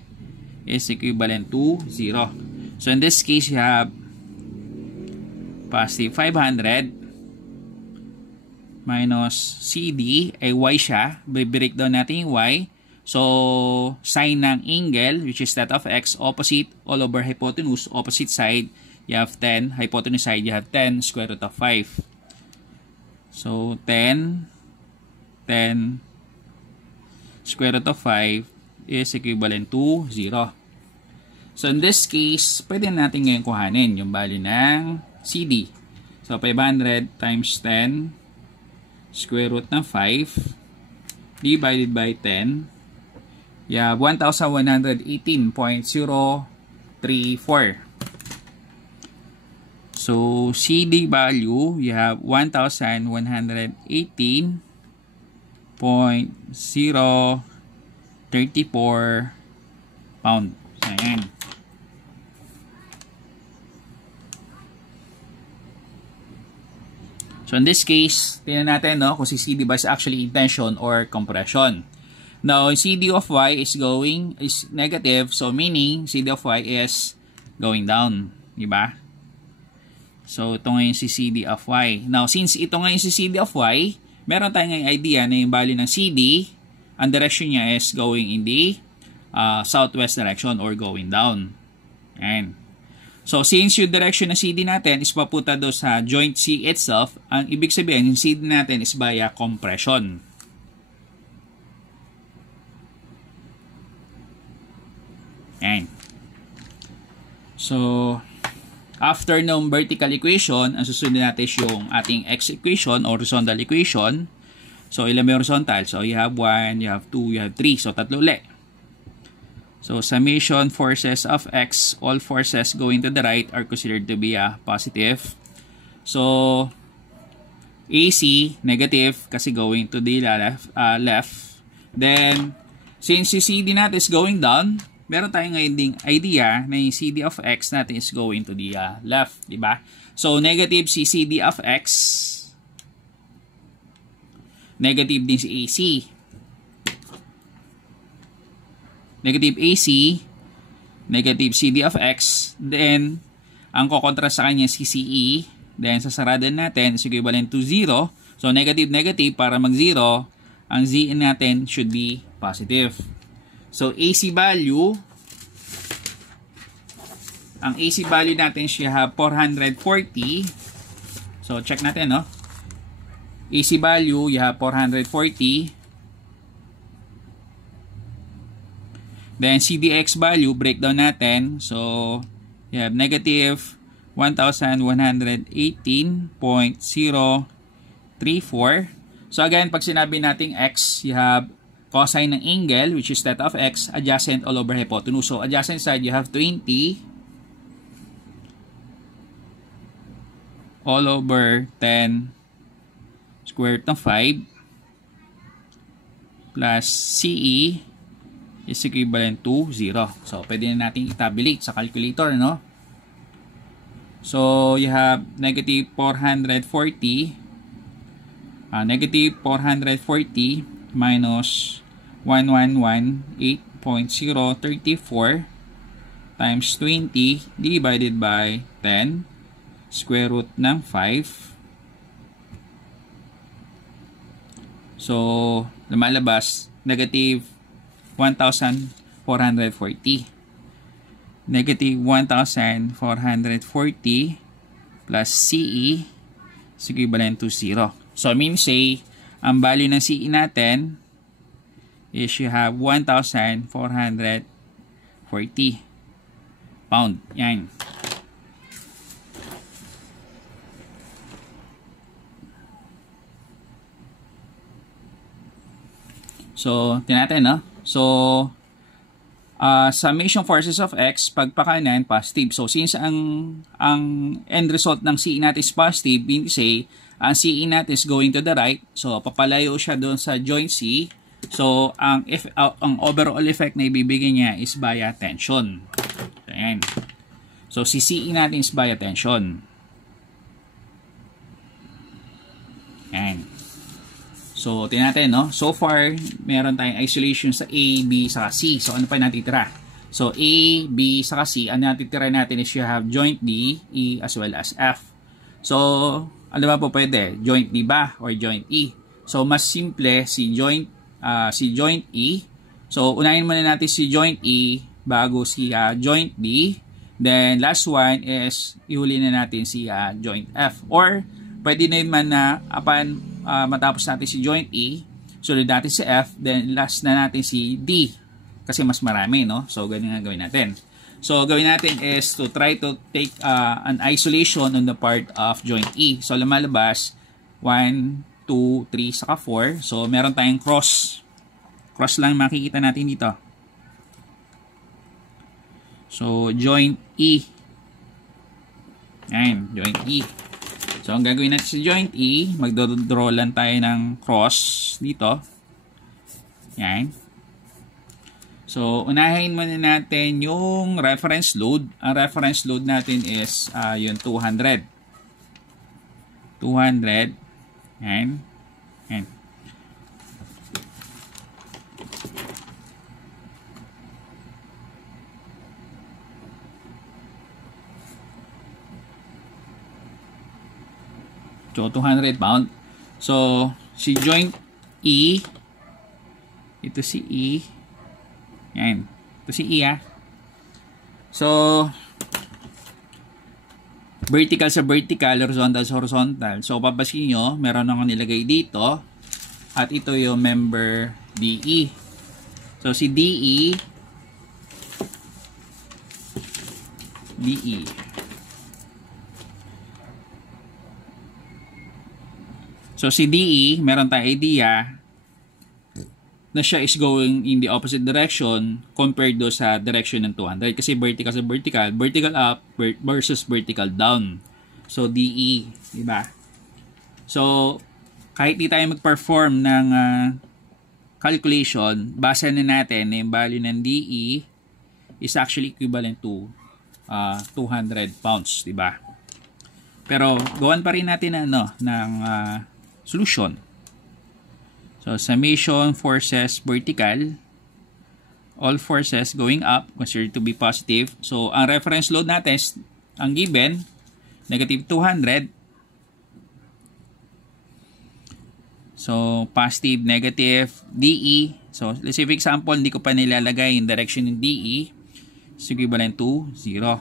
is equivalent to 0. So, in this case, you have positive 500 minus CD, ay Y siya. Breakdown natin yung Y. So, sign ng angle, which is that of X, opposite all over hypotenuse, opposite side, you have 10. Hypotenuse side, you have 10, square root of 5. So, 10, square root of 5 is equivalent to 0. So, in this case, pwede natin ngayon kuhanin yung value ng CD. So, 500 times 10 square root ng 5 divided by 10. You have 1,118.034. So, CD value, you have 1,118.034 pound. Ayan. So, in this case, tingnan natin kung si CD ba is actually tension or compression. Now, CD of Y is negative, so meaning CD of Y is going down. Diba? So, ito ngayon si CD of Y. Now, since ito ngayon si CD of Y, meron tayong idea na yung value ng CD, ang direction niya is going in the southwest direction or going down. Ayan. So, since yung direction ng CD natin is papunta doon sa joint C itself, ang ibig sabihin, yung CD natin is via compression. Ayan. So, after ng vertical equation, ang susunod natin yung ating x equation or horizontal equation. So, ilan may horizontal? So, you have 1, you have 2, you have 3. So, tatlo ulit. So, summation forces of x, all forces going to the right are considered to be positive. So, AC, negative kasi going to the left. Then, since yung CD natin is going down, meron tayong ngayon idea na yung CD of X natin is going to the left, di ba? So, negative si CD of X. Negative din si AC. Negative AC. Negative CD of X. Then, ang kukontra sa kanya si CE. Then, sasaradan natin is equivalent to 0. So, negative, negative para mag-0. Ang Z natin should be positive. So, AC value, ang AC value natin siya have 440. So, check natin, AC value, you have 440. Then, CDX value, breakdown natin. So, you have negative 1,118.034. So, again, pag sinabi nating X, you have cosine ng angle, which is that of X, adjacent all over hypotenuse. So, adjacent side, you have 20 all over 10 square root ng 5 plus CE is equivalent to 0. So, pwede na natin i-tabulate sa calculator, So, you have negative 440 minus 1,118.034 times 20 divided by 10 square root ng 5. So, lumalabas negative 1,440. Negative 1,440 plus CE is equivalent to 0. So, means say, ang value ng CE natin is you have 1,440 pound. Yan. So, tinatin, So, summation forces of X, pagpakanan, positive. So, since ang end result ng CE natin is positive, meaning say, ang CE natin is going to the right. So, papalayo siya doon sa joint C. So, ang overall effect na ibibigay niya is via tension. ayan. So, si CE natin is via tension. Ayan. So, tingnan natin, no? So far, meron tayong isolation sa A, B, saka C. So, ano pa natitira? So, A, B, saka C, ang natitira natin is you have joint D, E, as well as F. So, ano ba po pwede? Joint D ba? Or joint E? So, mas simple si joint E. So, unahin muna natin si joint E bago si joint D. Then, last one is ihuli na natin si joint F. Or, pwede na naman na upon matapos natin si joint E, sunod natin si F, then last na natin si D. Kasi mas marami, no? So, ganyan nga gawin natin. So, gawin natin is to try to take an isolation on the part of joint E. So, lumalabas 1, 2, 3, saka 4. So, meron tayong cross. Cross lang makikita natin dito. So, joint E. Ayan, joint E. So, ang gagawin natin sa joint E, magdodraw lang tayo ng cross dito. Ayan. So, unahin muna natin yung reference load. Ang reference load natin is yung 200. 200. Ayan. Ayan. So, 200 pound. So, si joint E, ito si E. Yan. Ito si E, So, vertical sa vertical, horizontal sa horizontal. So, papasin nyo, meron akong nilagay dito. At ito yung member DE. So, si DE, So, si DE, meron tayong idea na siya is going in the opposite direction compared do sa direction ng 200. Kasi vertical sa vertical, vertical up versus vertical down. So, DE, diba? So, kahit di tayo mag-perform ng calculation, basa na natin na yung value ng DE is actually equivalent to 200 pounds, diba? Pero, gawan pa rin natin ng solution. So, summation forces vertical. All forces going up, considered to be positive. So, ang reference load natin, ang given, negative 200. So, positive, negative, DE. So, let's say for example, hindi ko pa nilalagay yung direction ng DE. Is equivalent to 0.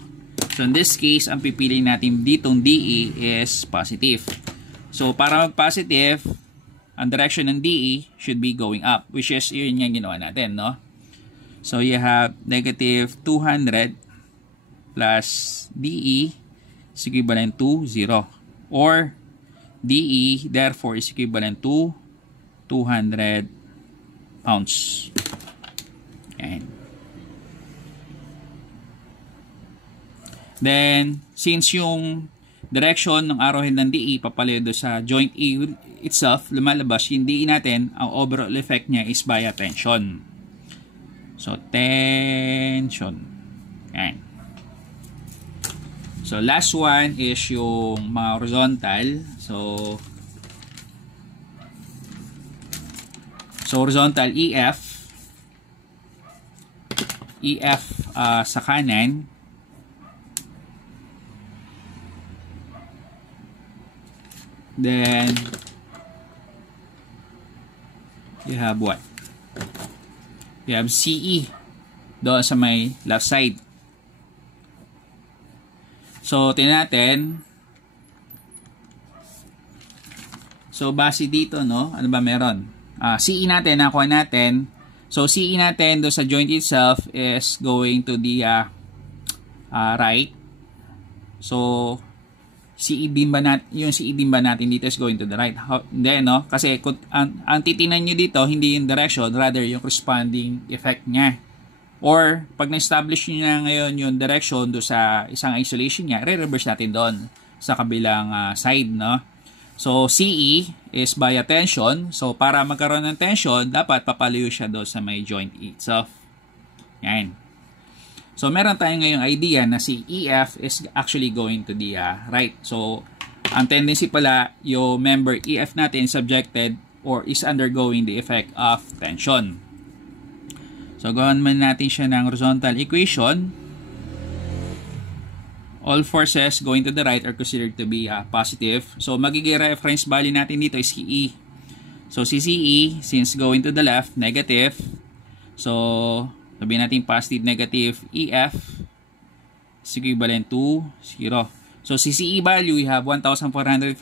So, in this case, ang pipili natin ditong DE is positive. So, para mag-positive, ang direction ng DE should be going up, which is yun yung ginawa natin, no? So, you have negative 200 plus DE is equivalent to 0. Or, DE, therefore, is equivalent to 200 pounds. Ayan. Then, since yung direction ng arrowhead ng DE papalayo do sa joint E itself, lumalabas yung DE natin, ang overall effect niya is via tension. So, tension. Ayan. So, last one is yung mga horizontal. So, horizontal EF. EF sa kanan. Then, you have what? You have CE doon sa may left side. So, tingnan natin. So, base dito, no? Ano ba meron? CE natin, nakuha natin. So, CE natin doon sa joint itself is going to the right. So, CE din ba natin, yung CE din ba natin dito is going to the right? Hindi, no? Kasi ang titinan nyo dito, hindi yung direction, rather yung corresponding effect niya. Or, pag na-establish nyo na ngayon yung direction do sa isang isolation niya, re-reverse natin doon sa kabilang side, no? So, CE is via tension. So, para magkaroon ng tension, dapat papalayo siya doon sa may joint itself. Yan. So, meron tayong ngayong idea na si EF is actually going to the right. So, ang tendency pala, yung member EF natin subjected or is undergoing the effect of tension. So, gawin man natin siya ng horizontal equation. All forces going to the right are considered to be positive. So, magiging reference value natin dito is CE. So, si CE, since going to the left, negative. So, sabihin natin positive, negative, EF is equivalent to 0. So, si CE value, we have 1,440.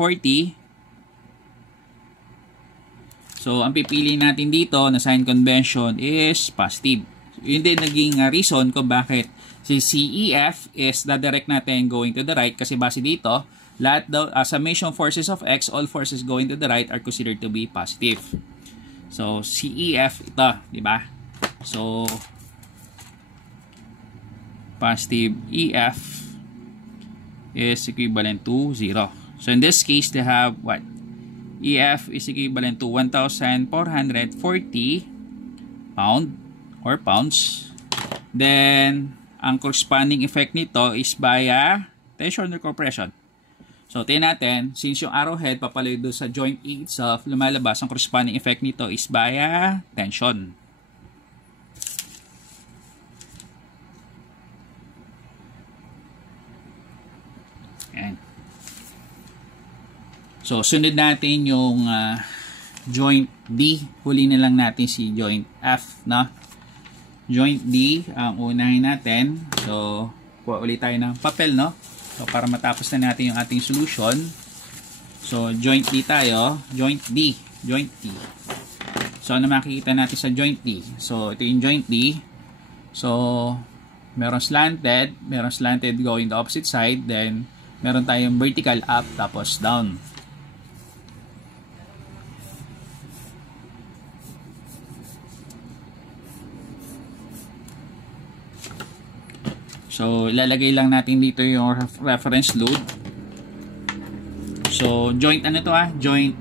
So, ang pipili natin dito na sign convention is positive. So, yun din naging reason kung bakit si CEF is direct natin going to the right kasi base dito, lahat daw, summation forces of X, all forces going to the right are considered to be positive. So, CEF ito, di ba? So, positive EF is equivalent to 0. So, in this case, they have what? EF is equivalent to 1,440 pound or pounds. Then, ang corresponding effect nito is via tension or compression. So, tingnan natin, since yung arrowhead papaloy doon sa joint E itself, lumalabas, ang corresponding effect nito is via tension. Ayan. So, sunod natin yung joint D. Huli na lang natin si joint F, no? Joint D, ang unahin natin. So, kuha ulit tayo ng papel, no? So, para matapos na natin yung ating solution. So, joint D tayo. Joint D. Joint D. So, ano makikita natin sa joint D? So, ito yung joint D. So, meron slanted going the opposite side. Then, meron tayong vertical up tapos down. So, ilalagay lang natin dito yung reference load. So, joint ano to Joint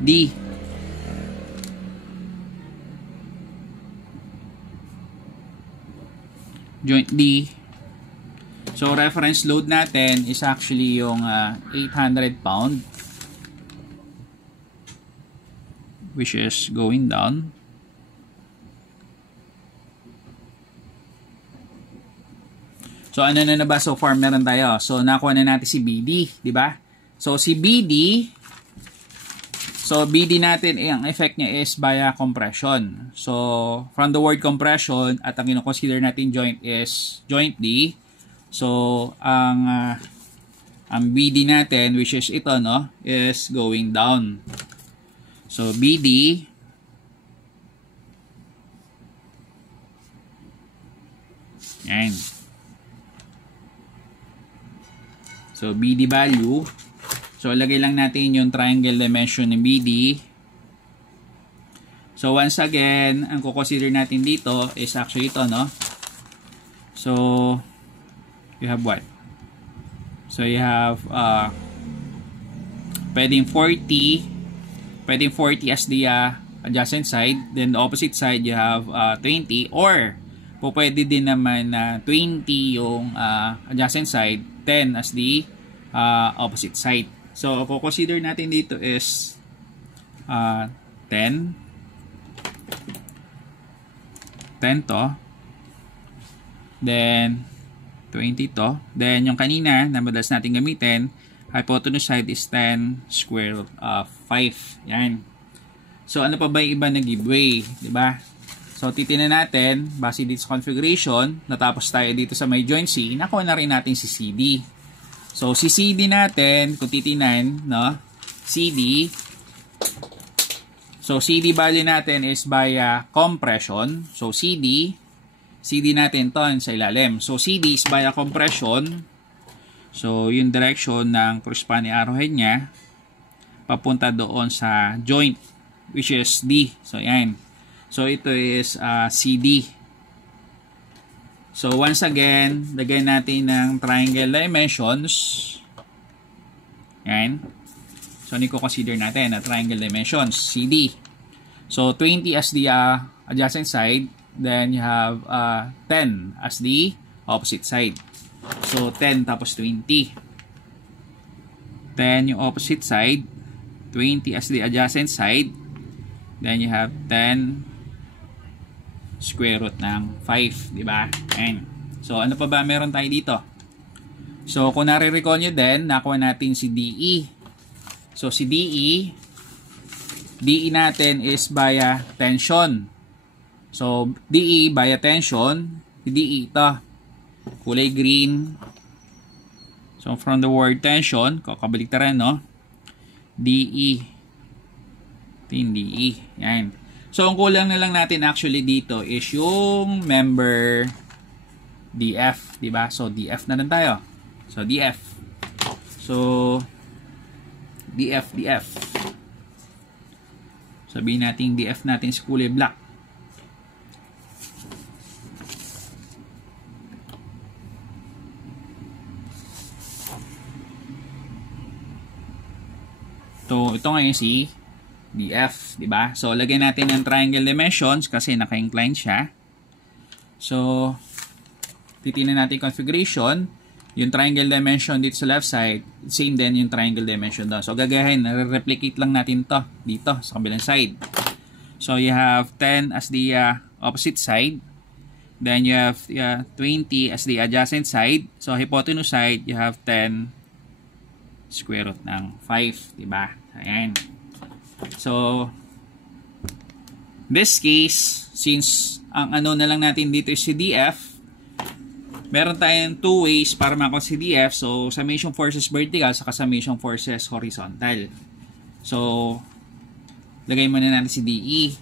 D. Joint D. So, reference load natin is actually yung 800 pound. Which is going down. So, ano na ba? So far, meron tayo. So, nakuha na natin si BD. Diba? So, si BD. So, BD natin, ang effect niya is via compression. So, from the word compression, at ang ino-consider natin joint is joint D. So, ang BD natin, which is ito, no, is going down. So, BD. Yan. So, BD value. So, lagay lang natin yung triangle dimension ng BD. So, once again, ang kukonsider natin dito is actually ito, no? So, you have what? So, you have pwedeng 40 as the adjacent side. Then, the opposite side, you have 20. Or, pwede din naman na 20 yung adjacent side, 10 as the opposite side. So, consider natin dito is 10 to, then 20 to, then yung kanina na madalas natin gamitin, hypotenuse side is 10 square root of 5. Yan. So, ano pa ba yung iba na giveaway? Diba? So, titingnan natin, base dito sa configuration, natapos tayo dito sa may joint C, nakuha na rin natin si CD. So, si CD natin, kung titingnan, no, CD, so CD value natin is via compression. So, CD natin to sa ilalim. So, CD is via compression. So, yung direction ng corresponding arrowhead niya, papunta doon sa joint, which is D. So, yan. So, ito is CD. So, once again, lagay natin ng triangle dimensions. Yan. So, ano yung consider natin na triangle dimensions? CD. So, 20 as the adjacent side. Then you have 10 as the opposite side. So 10 tapos 20. 10 yung opposite side, 20 as the adjacent side. Then you have 10 square root ng 5, di ba? And so ano pa ba meron tayo dito? So kung nare-recall nyo din, nakuha natin si DE. So si DE natin is via tension. So DE via tension, si DE ito, kulay green. So from the word tension, kakabaliktaran, no? DE. Ito yung DE. Yan. So ang kulang na lang natin actually dito is yung member DF, di ba? So DF na lang tayo. So DF. So DF. Sabihin natin DF natin sa kulay black. Ito ngayon si DF, di ba? So lagyan natin yung triangle dimensions kasi naka-incline siya. So titingnan natin configuration. Yung triangle dimension dito sa left side, same din yung triangle dimension doon. So gagahin, replicate lang natin to dito sa kabilang side. So you have 10 as the opposite side. Then you have 20 as the adjacent side. So hypotenuse side, you have 10 square root ng 5, diba? Ayan. So this case, since ang ano na lang natin dito is si DF, meron tayong two ways para makuha si DF. So summation forces vertical saka summation forces horizontal. So lagay muna natin si DE.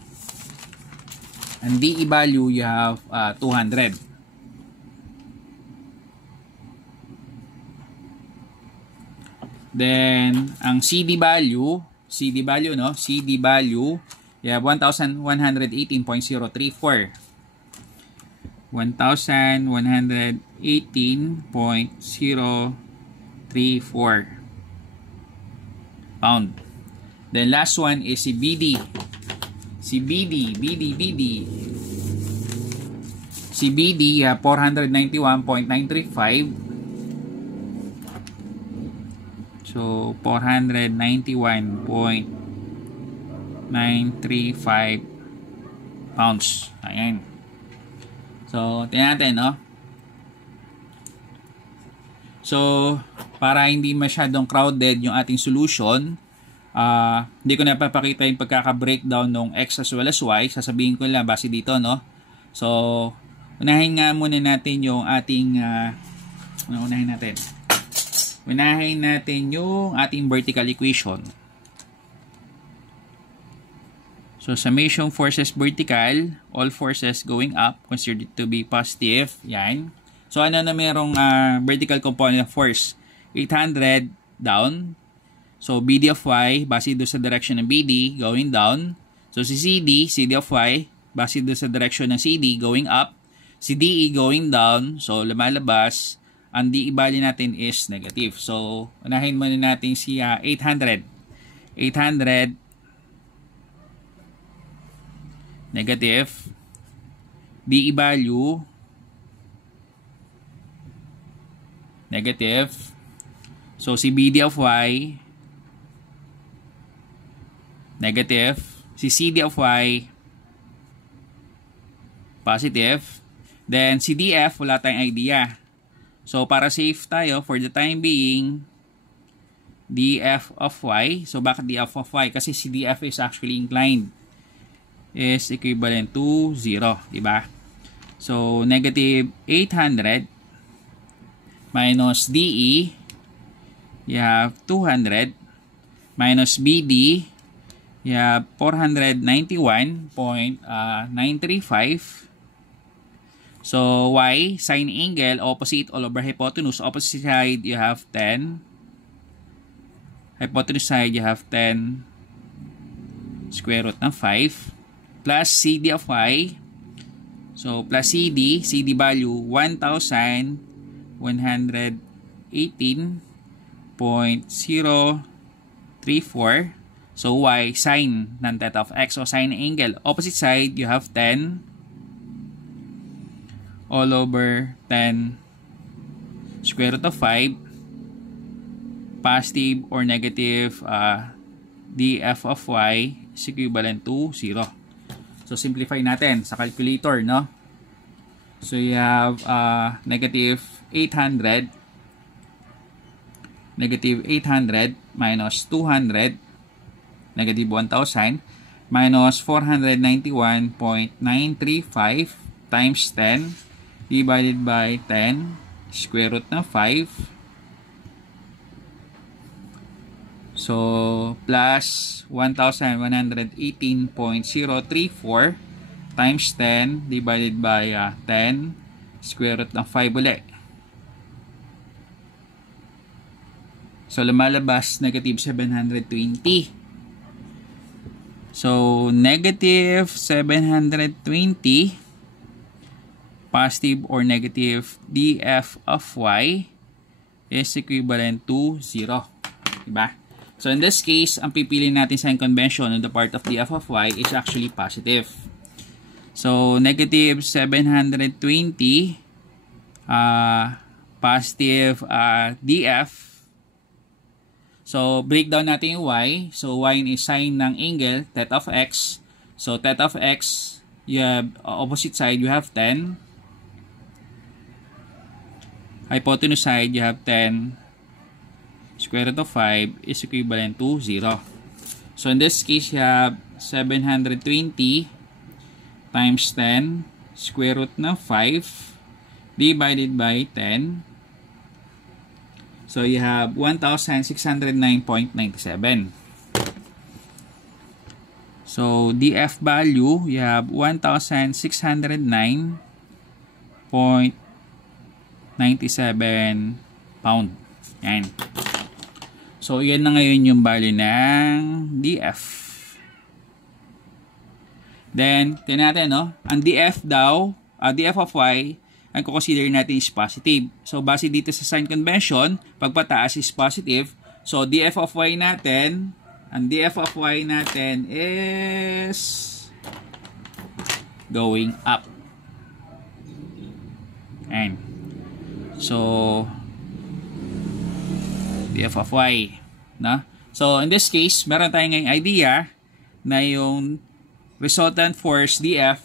Ang DE value you have 200. Then ang CD value, no? CD value you have 1118.034. 1118.034 pound. Then last one is si BD. Si BD. Si BD, 491.935. So 491.935 pounds. Ayan. So, tingnan natin, no? So, para hindi masyadong crowded yung ating solution, hindi ko na papakita yung pagkaka-breakdown ng X as well as Y. Sasabihin ko lang base dito, no? So, unahin nga muna natin yung ating, unahin natin yung ating vertical equation. So, summation forces vertical, all forces going up, considered to be positive. Yan. So, ano na merong vertical component of force? 800 down. So, BD of Y, base doon sa direction ng BD, going down. So, si CD of Y, base doon sa direction ng CD, going up. Si DE going down. So, lumalabas. Ang DE value natin is negative. So, unahin muna natin si 800. 800 negative. DE value negative. So si BD of Y negative. Si CD of Y positive. Then si DF wala tayong idea. So para safe tayo for the time being, DF of Y. So bakit DF of Y? Kasi si DF is actually inclined, is equivalent to 0, diba? So, negative 800 minus DE, you have 200, minus BD, you have 491.935. So, Y, sine angle, opposite all over hypotenuse. Opposite side, you have 10. Hypotenuse side, you have 10 square root ng 5. Plus CD of Y. So, plus CD value 1,118.034. So, Y, sine ng theta of X o sine angle. Opposite side, you have 10 all over 10 square root of 5, positive or negative df of y is equivalent to 0. So, simplify natin sa calculator, no? So, you have negative 800 minus 200, negative 1,000, minus 491.935 times 10 divided by 10 square root ng 5. So, plus 1,118.034 times 10 divided by 10 square root ng 5 ulit. So, lumalabas negative 720. So, negative 720 positive or negative df of y is equivalent to 0. Diba? So, in this case, ang pipili natin sa convention on the part of df of y is actually positive. So, negative 720 positive df. So, breakdown natin yung y. So, y is sine ng angle, theta of x. So, theta of x, you have opposite side, you have 10. Hypotenuse side, you have 10. Square root of 5 is equivalent to 0. So, in this case, you have 720 times 10 square root ng 5 divided by 10. So, you have 1,609.97. So, df value, you have 1,609.97 pound. Yan. So, yan na ngayon yung value ng df. Then, tingnan natin, no? Ang df daw, df of y, ang consider natin is positive. So, base dito sa sign convention, pagpataas is positive. So, df of y natin, ang df of y natin is going up. Ayan. So, df of y. No? So, in this case, meron tayong ngayong idea na yung resultant force df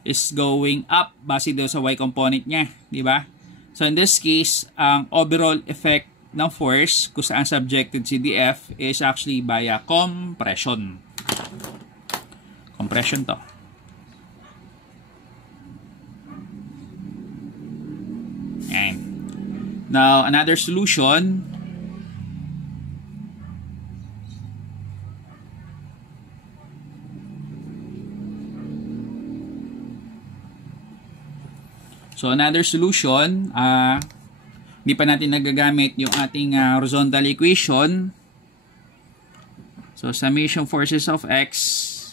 is going up base doon sa y component niya, di ba? So in this case, ang overall effect ng force kung saan subjected si df is actually via compression. Compression to. Ayan. Now, another solution. So, another solution, hindi pa natin nagagamit yung ating horizontal equation. So, summation forces of x,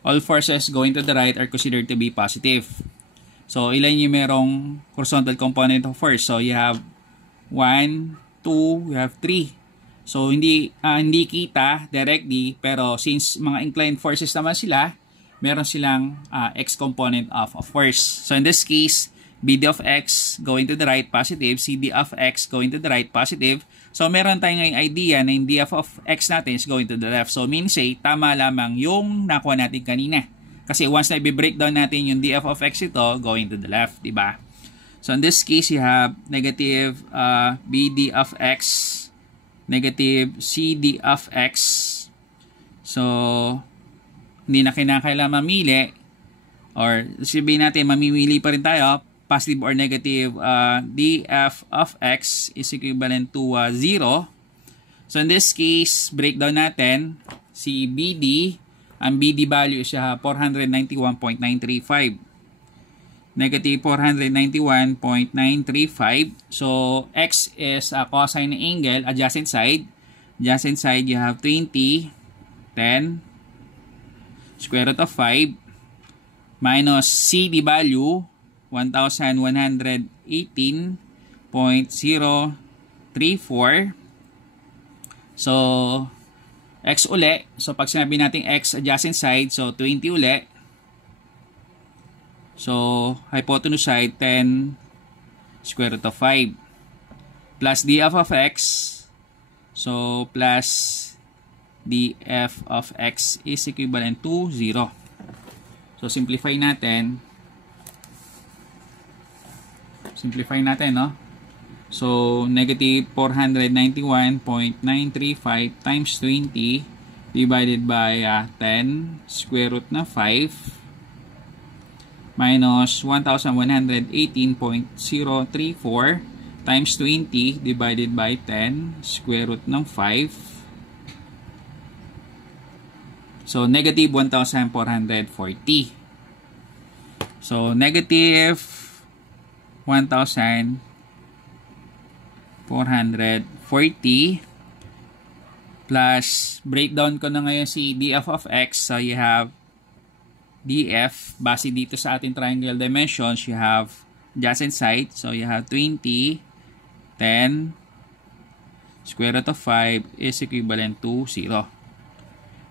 all forces going to the right are considered to be positive. So, ilan yung merong horizontal component of force? So, you have 1, 2, you have 3. So, hindi kita directly, pero since mga inclined forces naman sila, meron silang x component of force. So, in this case, BD of x going to the right positive, CD of x going to the right positive. So, meron tayong ngayong idea na yung df of x natin is going to the left. So, means tama lamang yung nakuha natin kanina. Kasi once na i-breakdown natin yung df of x ito, going to the left, diba? So, in this case, you have negative BD of x, negative CD of x. So, hindi na kinakailangan mamili, or sabihin natin mamimili pa rin tayo, positive or negative df of x is equivalent to 0. So in this case, breakdown natin si BD, ang BD value is 491.935, negative 491.935. So x is cosine ng angle, adjacent side you have 20, 10 square root of 5 minus CD value 1,118.034. So, x uli. So, pag sinabi natin x adjacent side, so 20 uli. So, hypotenuse side, 10 square root of 5. Plus df of x. So, plus df of x is equivalent to 0. So, simplify natin. No? So, negative 491.935 times 20 divided by 10 square root na 5 minus 1,118.034 times 20 divided by 10 square root ng 5. So, negative 1,440. So, negative 1,440 plus, breakdown ko na ngayon si df of x. So, you have df, base dito sa ating triangle dimensions, you have adjacent side. So, you have 20, 10, square root of 5 is equivalent to 0.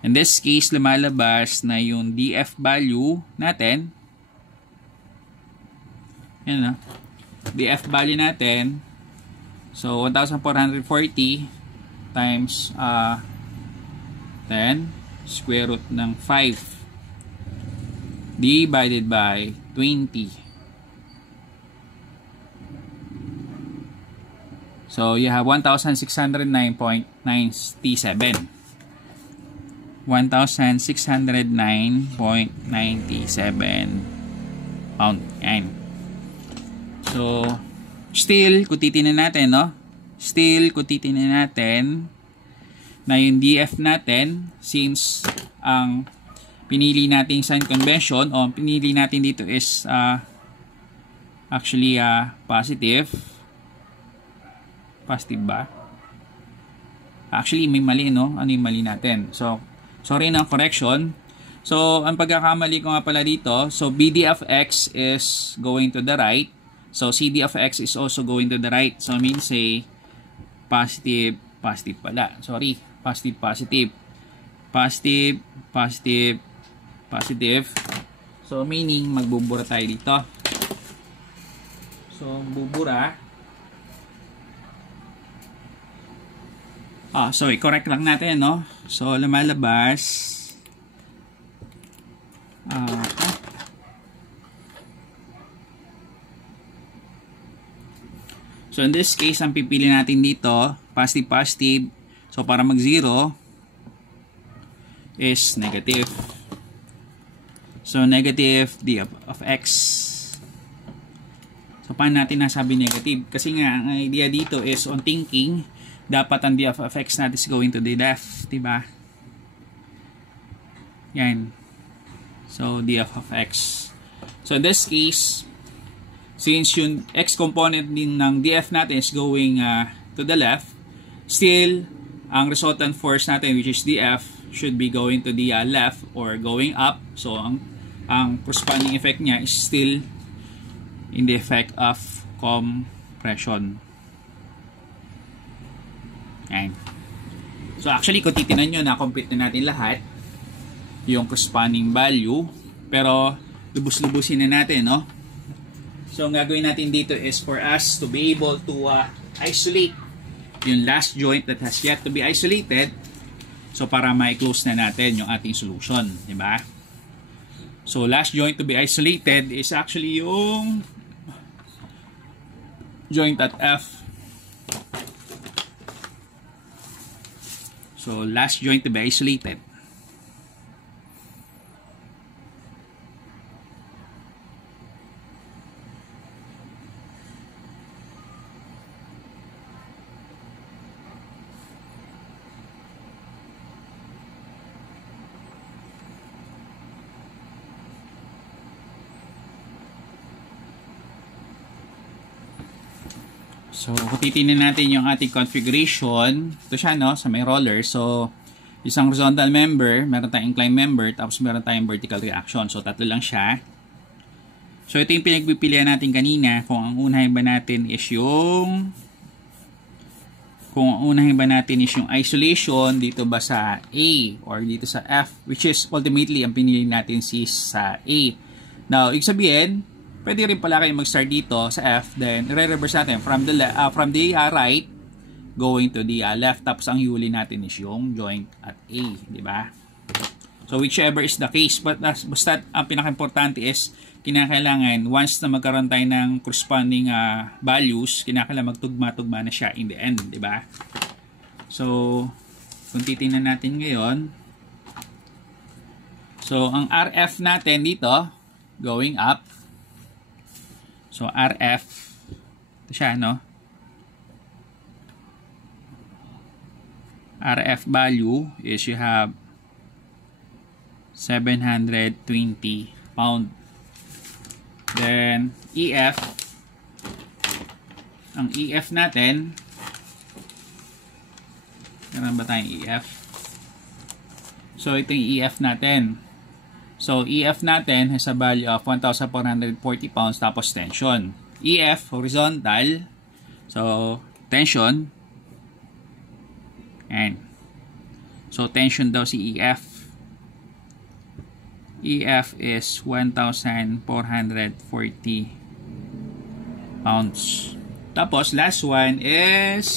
In this case, lumalabas na yung df value natin. Yan na. df value natin. So, 1,440 times 10 square root ng 5 divided by 20. So, you have 1,609.97. 1,609.97 pound. Yan. So, still, kung titingnan natin, no? Still, kung titingnan natin na yung DF natin, since ang pinili natin sign convention o pinili natin dito is actually positive. Positive ba? Actually, may mali, no? Ano yung mali natin? So, sorry na, correction. So, ang pagkakamali ko nga pala dito, so BD of x is going to the right. So, CD of x is also going to the right. So, means say, positive, positive pala. Sorry, positive, positive. Positive, positive, positive. So, meaning, magbubura tayo dito. So, bubura. Sorry, correct lang natin, no? So, lumalabas. So, in this case, ang pipili natin dito, positive, positive. So, para mag-0 is negative. So, negative d of x. So, paano natin nasabi negative? Kasi nga, ang idea dito is on thinking, dapat ang d of x natin is going to the left. Diba? Yan. So, d of x. So, in this case, since yung x component din ng df natin is going to the left, still, ang resultant force natin, which is df, should be going to the left or going up. So, ang corresponding effect niya is still in the effect of compression. Ayan. So, actually, kung titinan nyo, na-complete na natin lahat yung corresponding value. Pero, lubos-lubusin na natin, no? So, ang gagawin natin dito is for us to be able to isolate yung last joint that has yet to be isolated. So, para ma-close na natin yung ating solution. Diba? So, last joint to be isolated is actually yung joint at F. So, last joint to be isolated. So, kung titingnan natin yung ating configuration, ito siya, no? Sa may roller. So, isang horizontal member, meron tayong inclined member, tapos meron tayong vertical reaction. So, tatlo lang siya. So, ito yung pinagpipilian natin kanina. Kung ang unahin ba natin is yung isolation dito ba sa A or dito sa F, which is ultimately ang pinili natin si sa A. Now, ibig sabihin, pwede rin pala kayo mag-start dito sa F, then re-reverse natin from the right going to the left, tapos ang huli natin is yung joint at A, di ba? So, whichever is the case, but basta ang pinaka-importante is kinakailangan once na magkaroon tayo ng corresponding values, kinakailangan magtugma-tugma na siya in the end, di ba? So, kung titingnan natin ngayon, so ang RF natin dito going up, so RF ito siya, no? RF value is you have 720 pound. Then EF, ang EF natin, meron ba tayong EF? So ito yung EF natin. So EF natin has a value of 1,440 pounds tapos tension. EF horizontal, so tension, and so tension daw si EF. EF is 1,440 pounds. Tapos last one is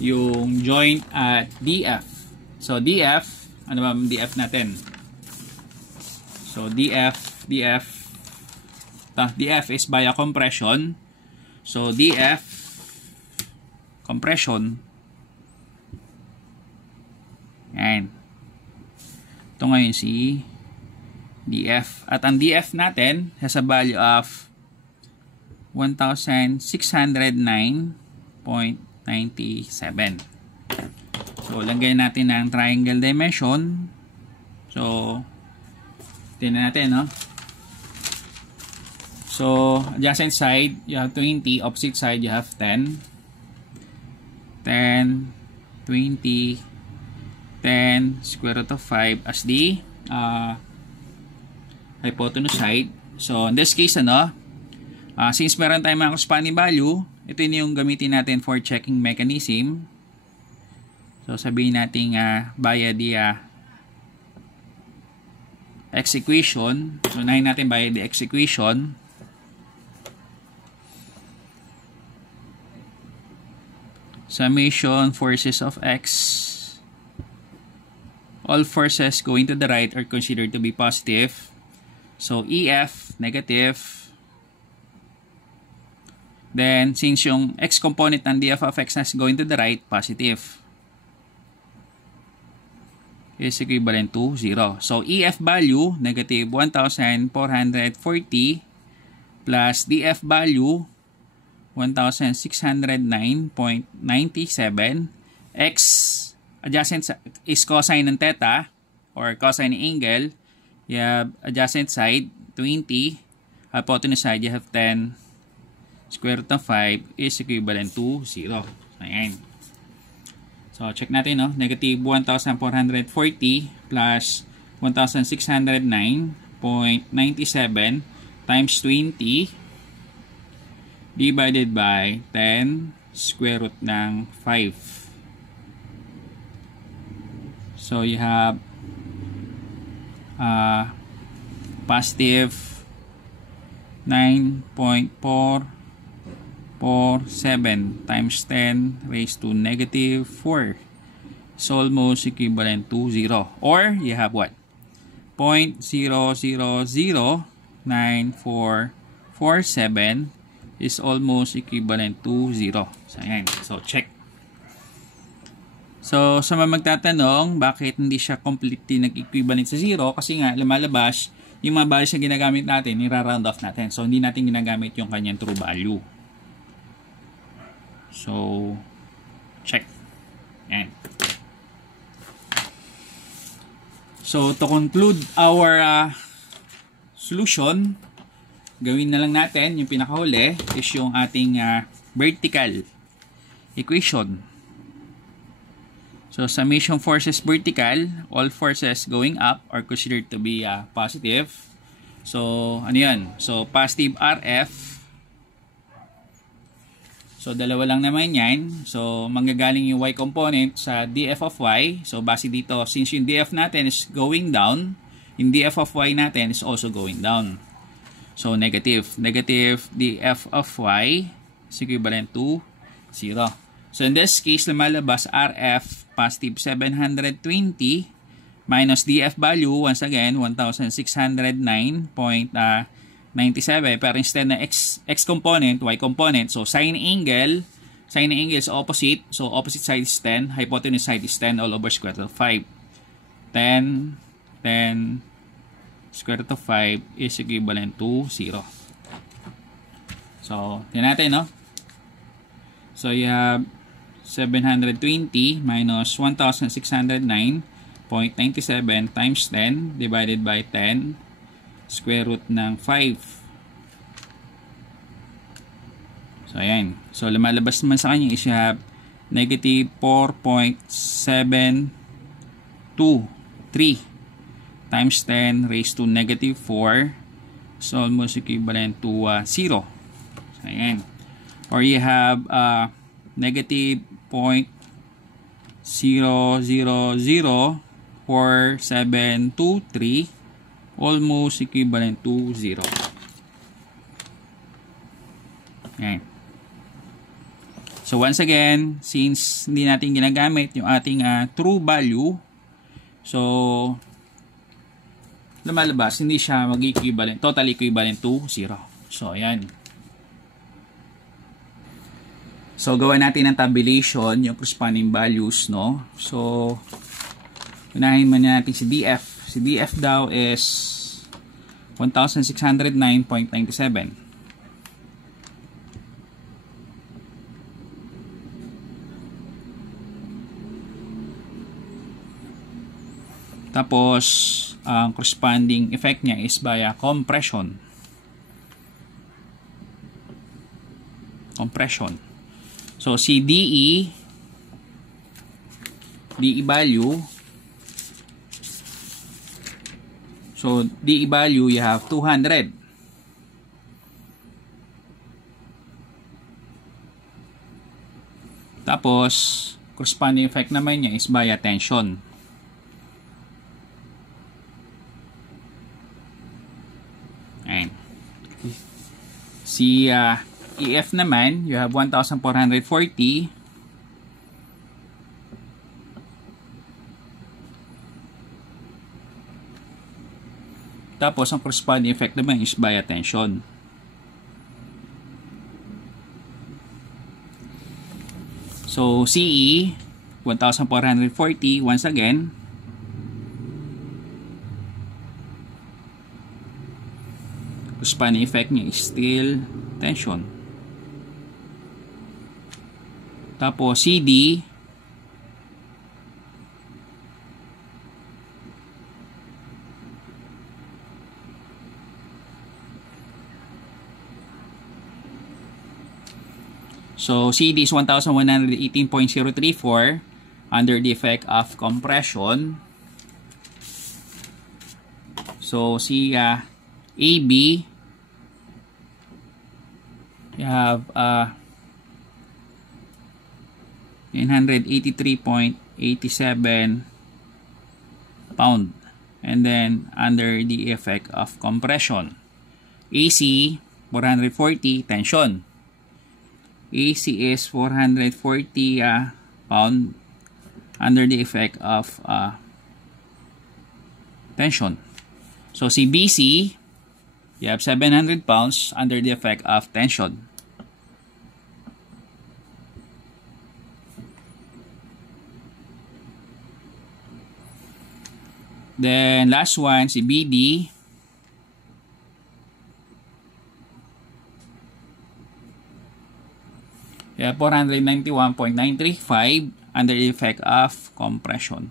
yung joint at DF. So DF, ano ba ang DF natin? So DF is via compression. So DF compression, and ito ngayon si DF. At ang DF natin has a value of 1,609.97. So, lagyan natin ang triangle dimension. So, tingnan natin, no? So, adjacent side, you have 20. Opposite side, you have 10. 10, 20, 10, square root of 5 as the hypotenuse side. So, in this case, since meron tayong mga corresponding value, ito yung gamitin natin for checking mechanism. So, sabihin natin via the X equation. So, unahin natin via the X equation. Summation forces of X. All forces going to the right are considered to be positive. So, EF, negative. Then, since yung X component ng DF of X is going to the right, positive, is equivalent to 0. So, EF value, negative 1,440 plus DF value, 1,609.97. X adjacent is cosine ng theta or cosine ng angle. You have adjacent side 20, hypotenuse side you have 10, square root of 5 is equivalent to 0. Ayan. So check natin, no? Negative 1,440 plus 1,609.97 times 20 divided by 10 square root ng 5. So you have positive 9.447 times 10 raised to negative 4 is almost equivalent to 0. Or you have what? 0.0009447 is almost equivalent to 0. So, ayan. So, check. So, sa mga magtatanong, bakit hindi siya completely nag-equivalent sa 0? Kasi nga, lumalabas, yung mga values na ginagamit natin, nira-round off natin. So, hindi natin ginagamit yung kanyang true value. So, check. Ayan. So, to conclude our solution, gawin na lang natin, yung pinakahuli is yung ating vertical equation. So, summation forces vertical, all forces going up are considered to be positive. So, ano yan? So, positive RF. So, dalawa lang naman yan. So, manggagaling yung Y component sa DF of Y. So, base dito, since yung DF natin is going down, yung df of y natin is also going down. So, negative df of y is equivalent to 0. So, in this case, lumalabas RF positive 720 minus df value, once again, 1,609.97. Pero instead na x component, y component, so sine angle is opposite. So, opposite side is 10, hypotenuse side is 10 all over square root of 5. 10 square root of 5 is equivalent to 0. So, tingnan natin, no? So, you have 720 minus 1,609.97 times 10 divided by 10 square root ng 5. So, ayan. So, lumalabas naman sa kanya is you have negative 4.723 times 10 raised to negative 4. So, almost equivalent to 0. So, ayan. Or you have negative 0.000473 almost equivalent to 0. Okay. So once again, since hindi natin ginagamit yung ating true value, so lumalabas hindi siya mag-equivalent, totally equivalent to 0. So ayan. So, gawa natin ng tabulation, yung corresponding values, no? So, unahin muna natin si DF. Si DF daw is 1,609.97. Tapos, ang corresponding effect niya is via compression. So, si DE value, so DE value you have 200. Tapos, corresponding effect naman niya is via tension. Ayan. Si EF naman, you have 1,440. Tapos, ang corresponding effect naman is via tension. So, CE, 1,440, once again. Corresponding effect niya is still tension. Tapos CD, so CD is 1,118.034 under the effect of compression. So si AB, you have 983.87 pound, and then under the effect of compression. AC 440 tension. AC is 440 pound under the effect of tension. So si BC, you have 700 pounds under the effect of tension. Then last one, si BD, yeah, 491.935 under the effect of compression.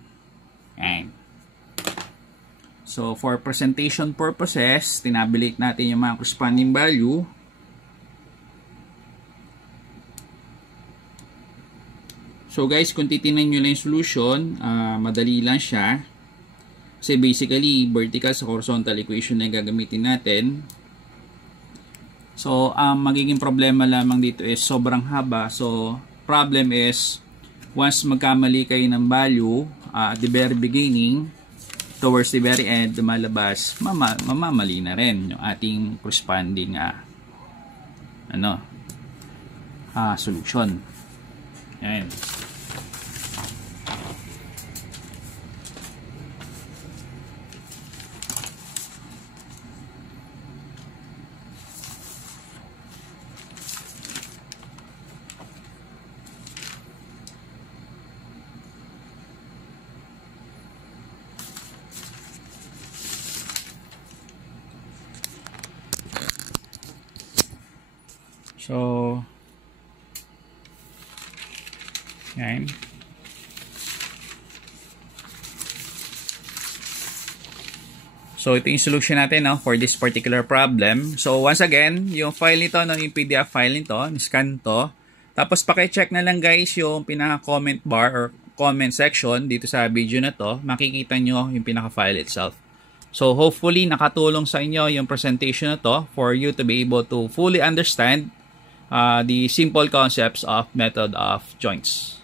Ayan. So for presentation purposes, tinabulate natin yung mga corresponding value. So guys, kung titingnan nyo lang yung solution, madali lang siya. Kasi basically, vertical sa horizontal equation na gagamitin natin. So, ang magiging problema lamang dito is sobrang haba. So, problem is, once magkamali kayo ng value at the very beginning, towards the very end, lumalabas, mamamali na rin yung ating corresponding solution. Ayan. So, yan. So, ito yung solution natin for this particular problem. So, once again, yung file nito, yung PDF file nito, scan to. Tapos, paki-check na lang guys yung pinaka-comment bar or comment section dito sa video na to. Makikita nyo yung pinaka-file itself. So, hopefully, nakatulong sa inyo yung presentation na to for you to be able to fully understand the simple concepts of method of joints.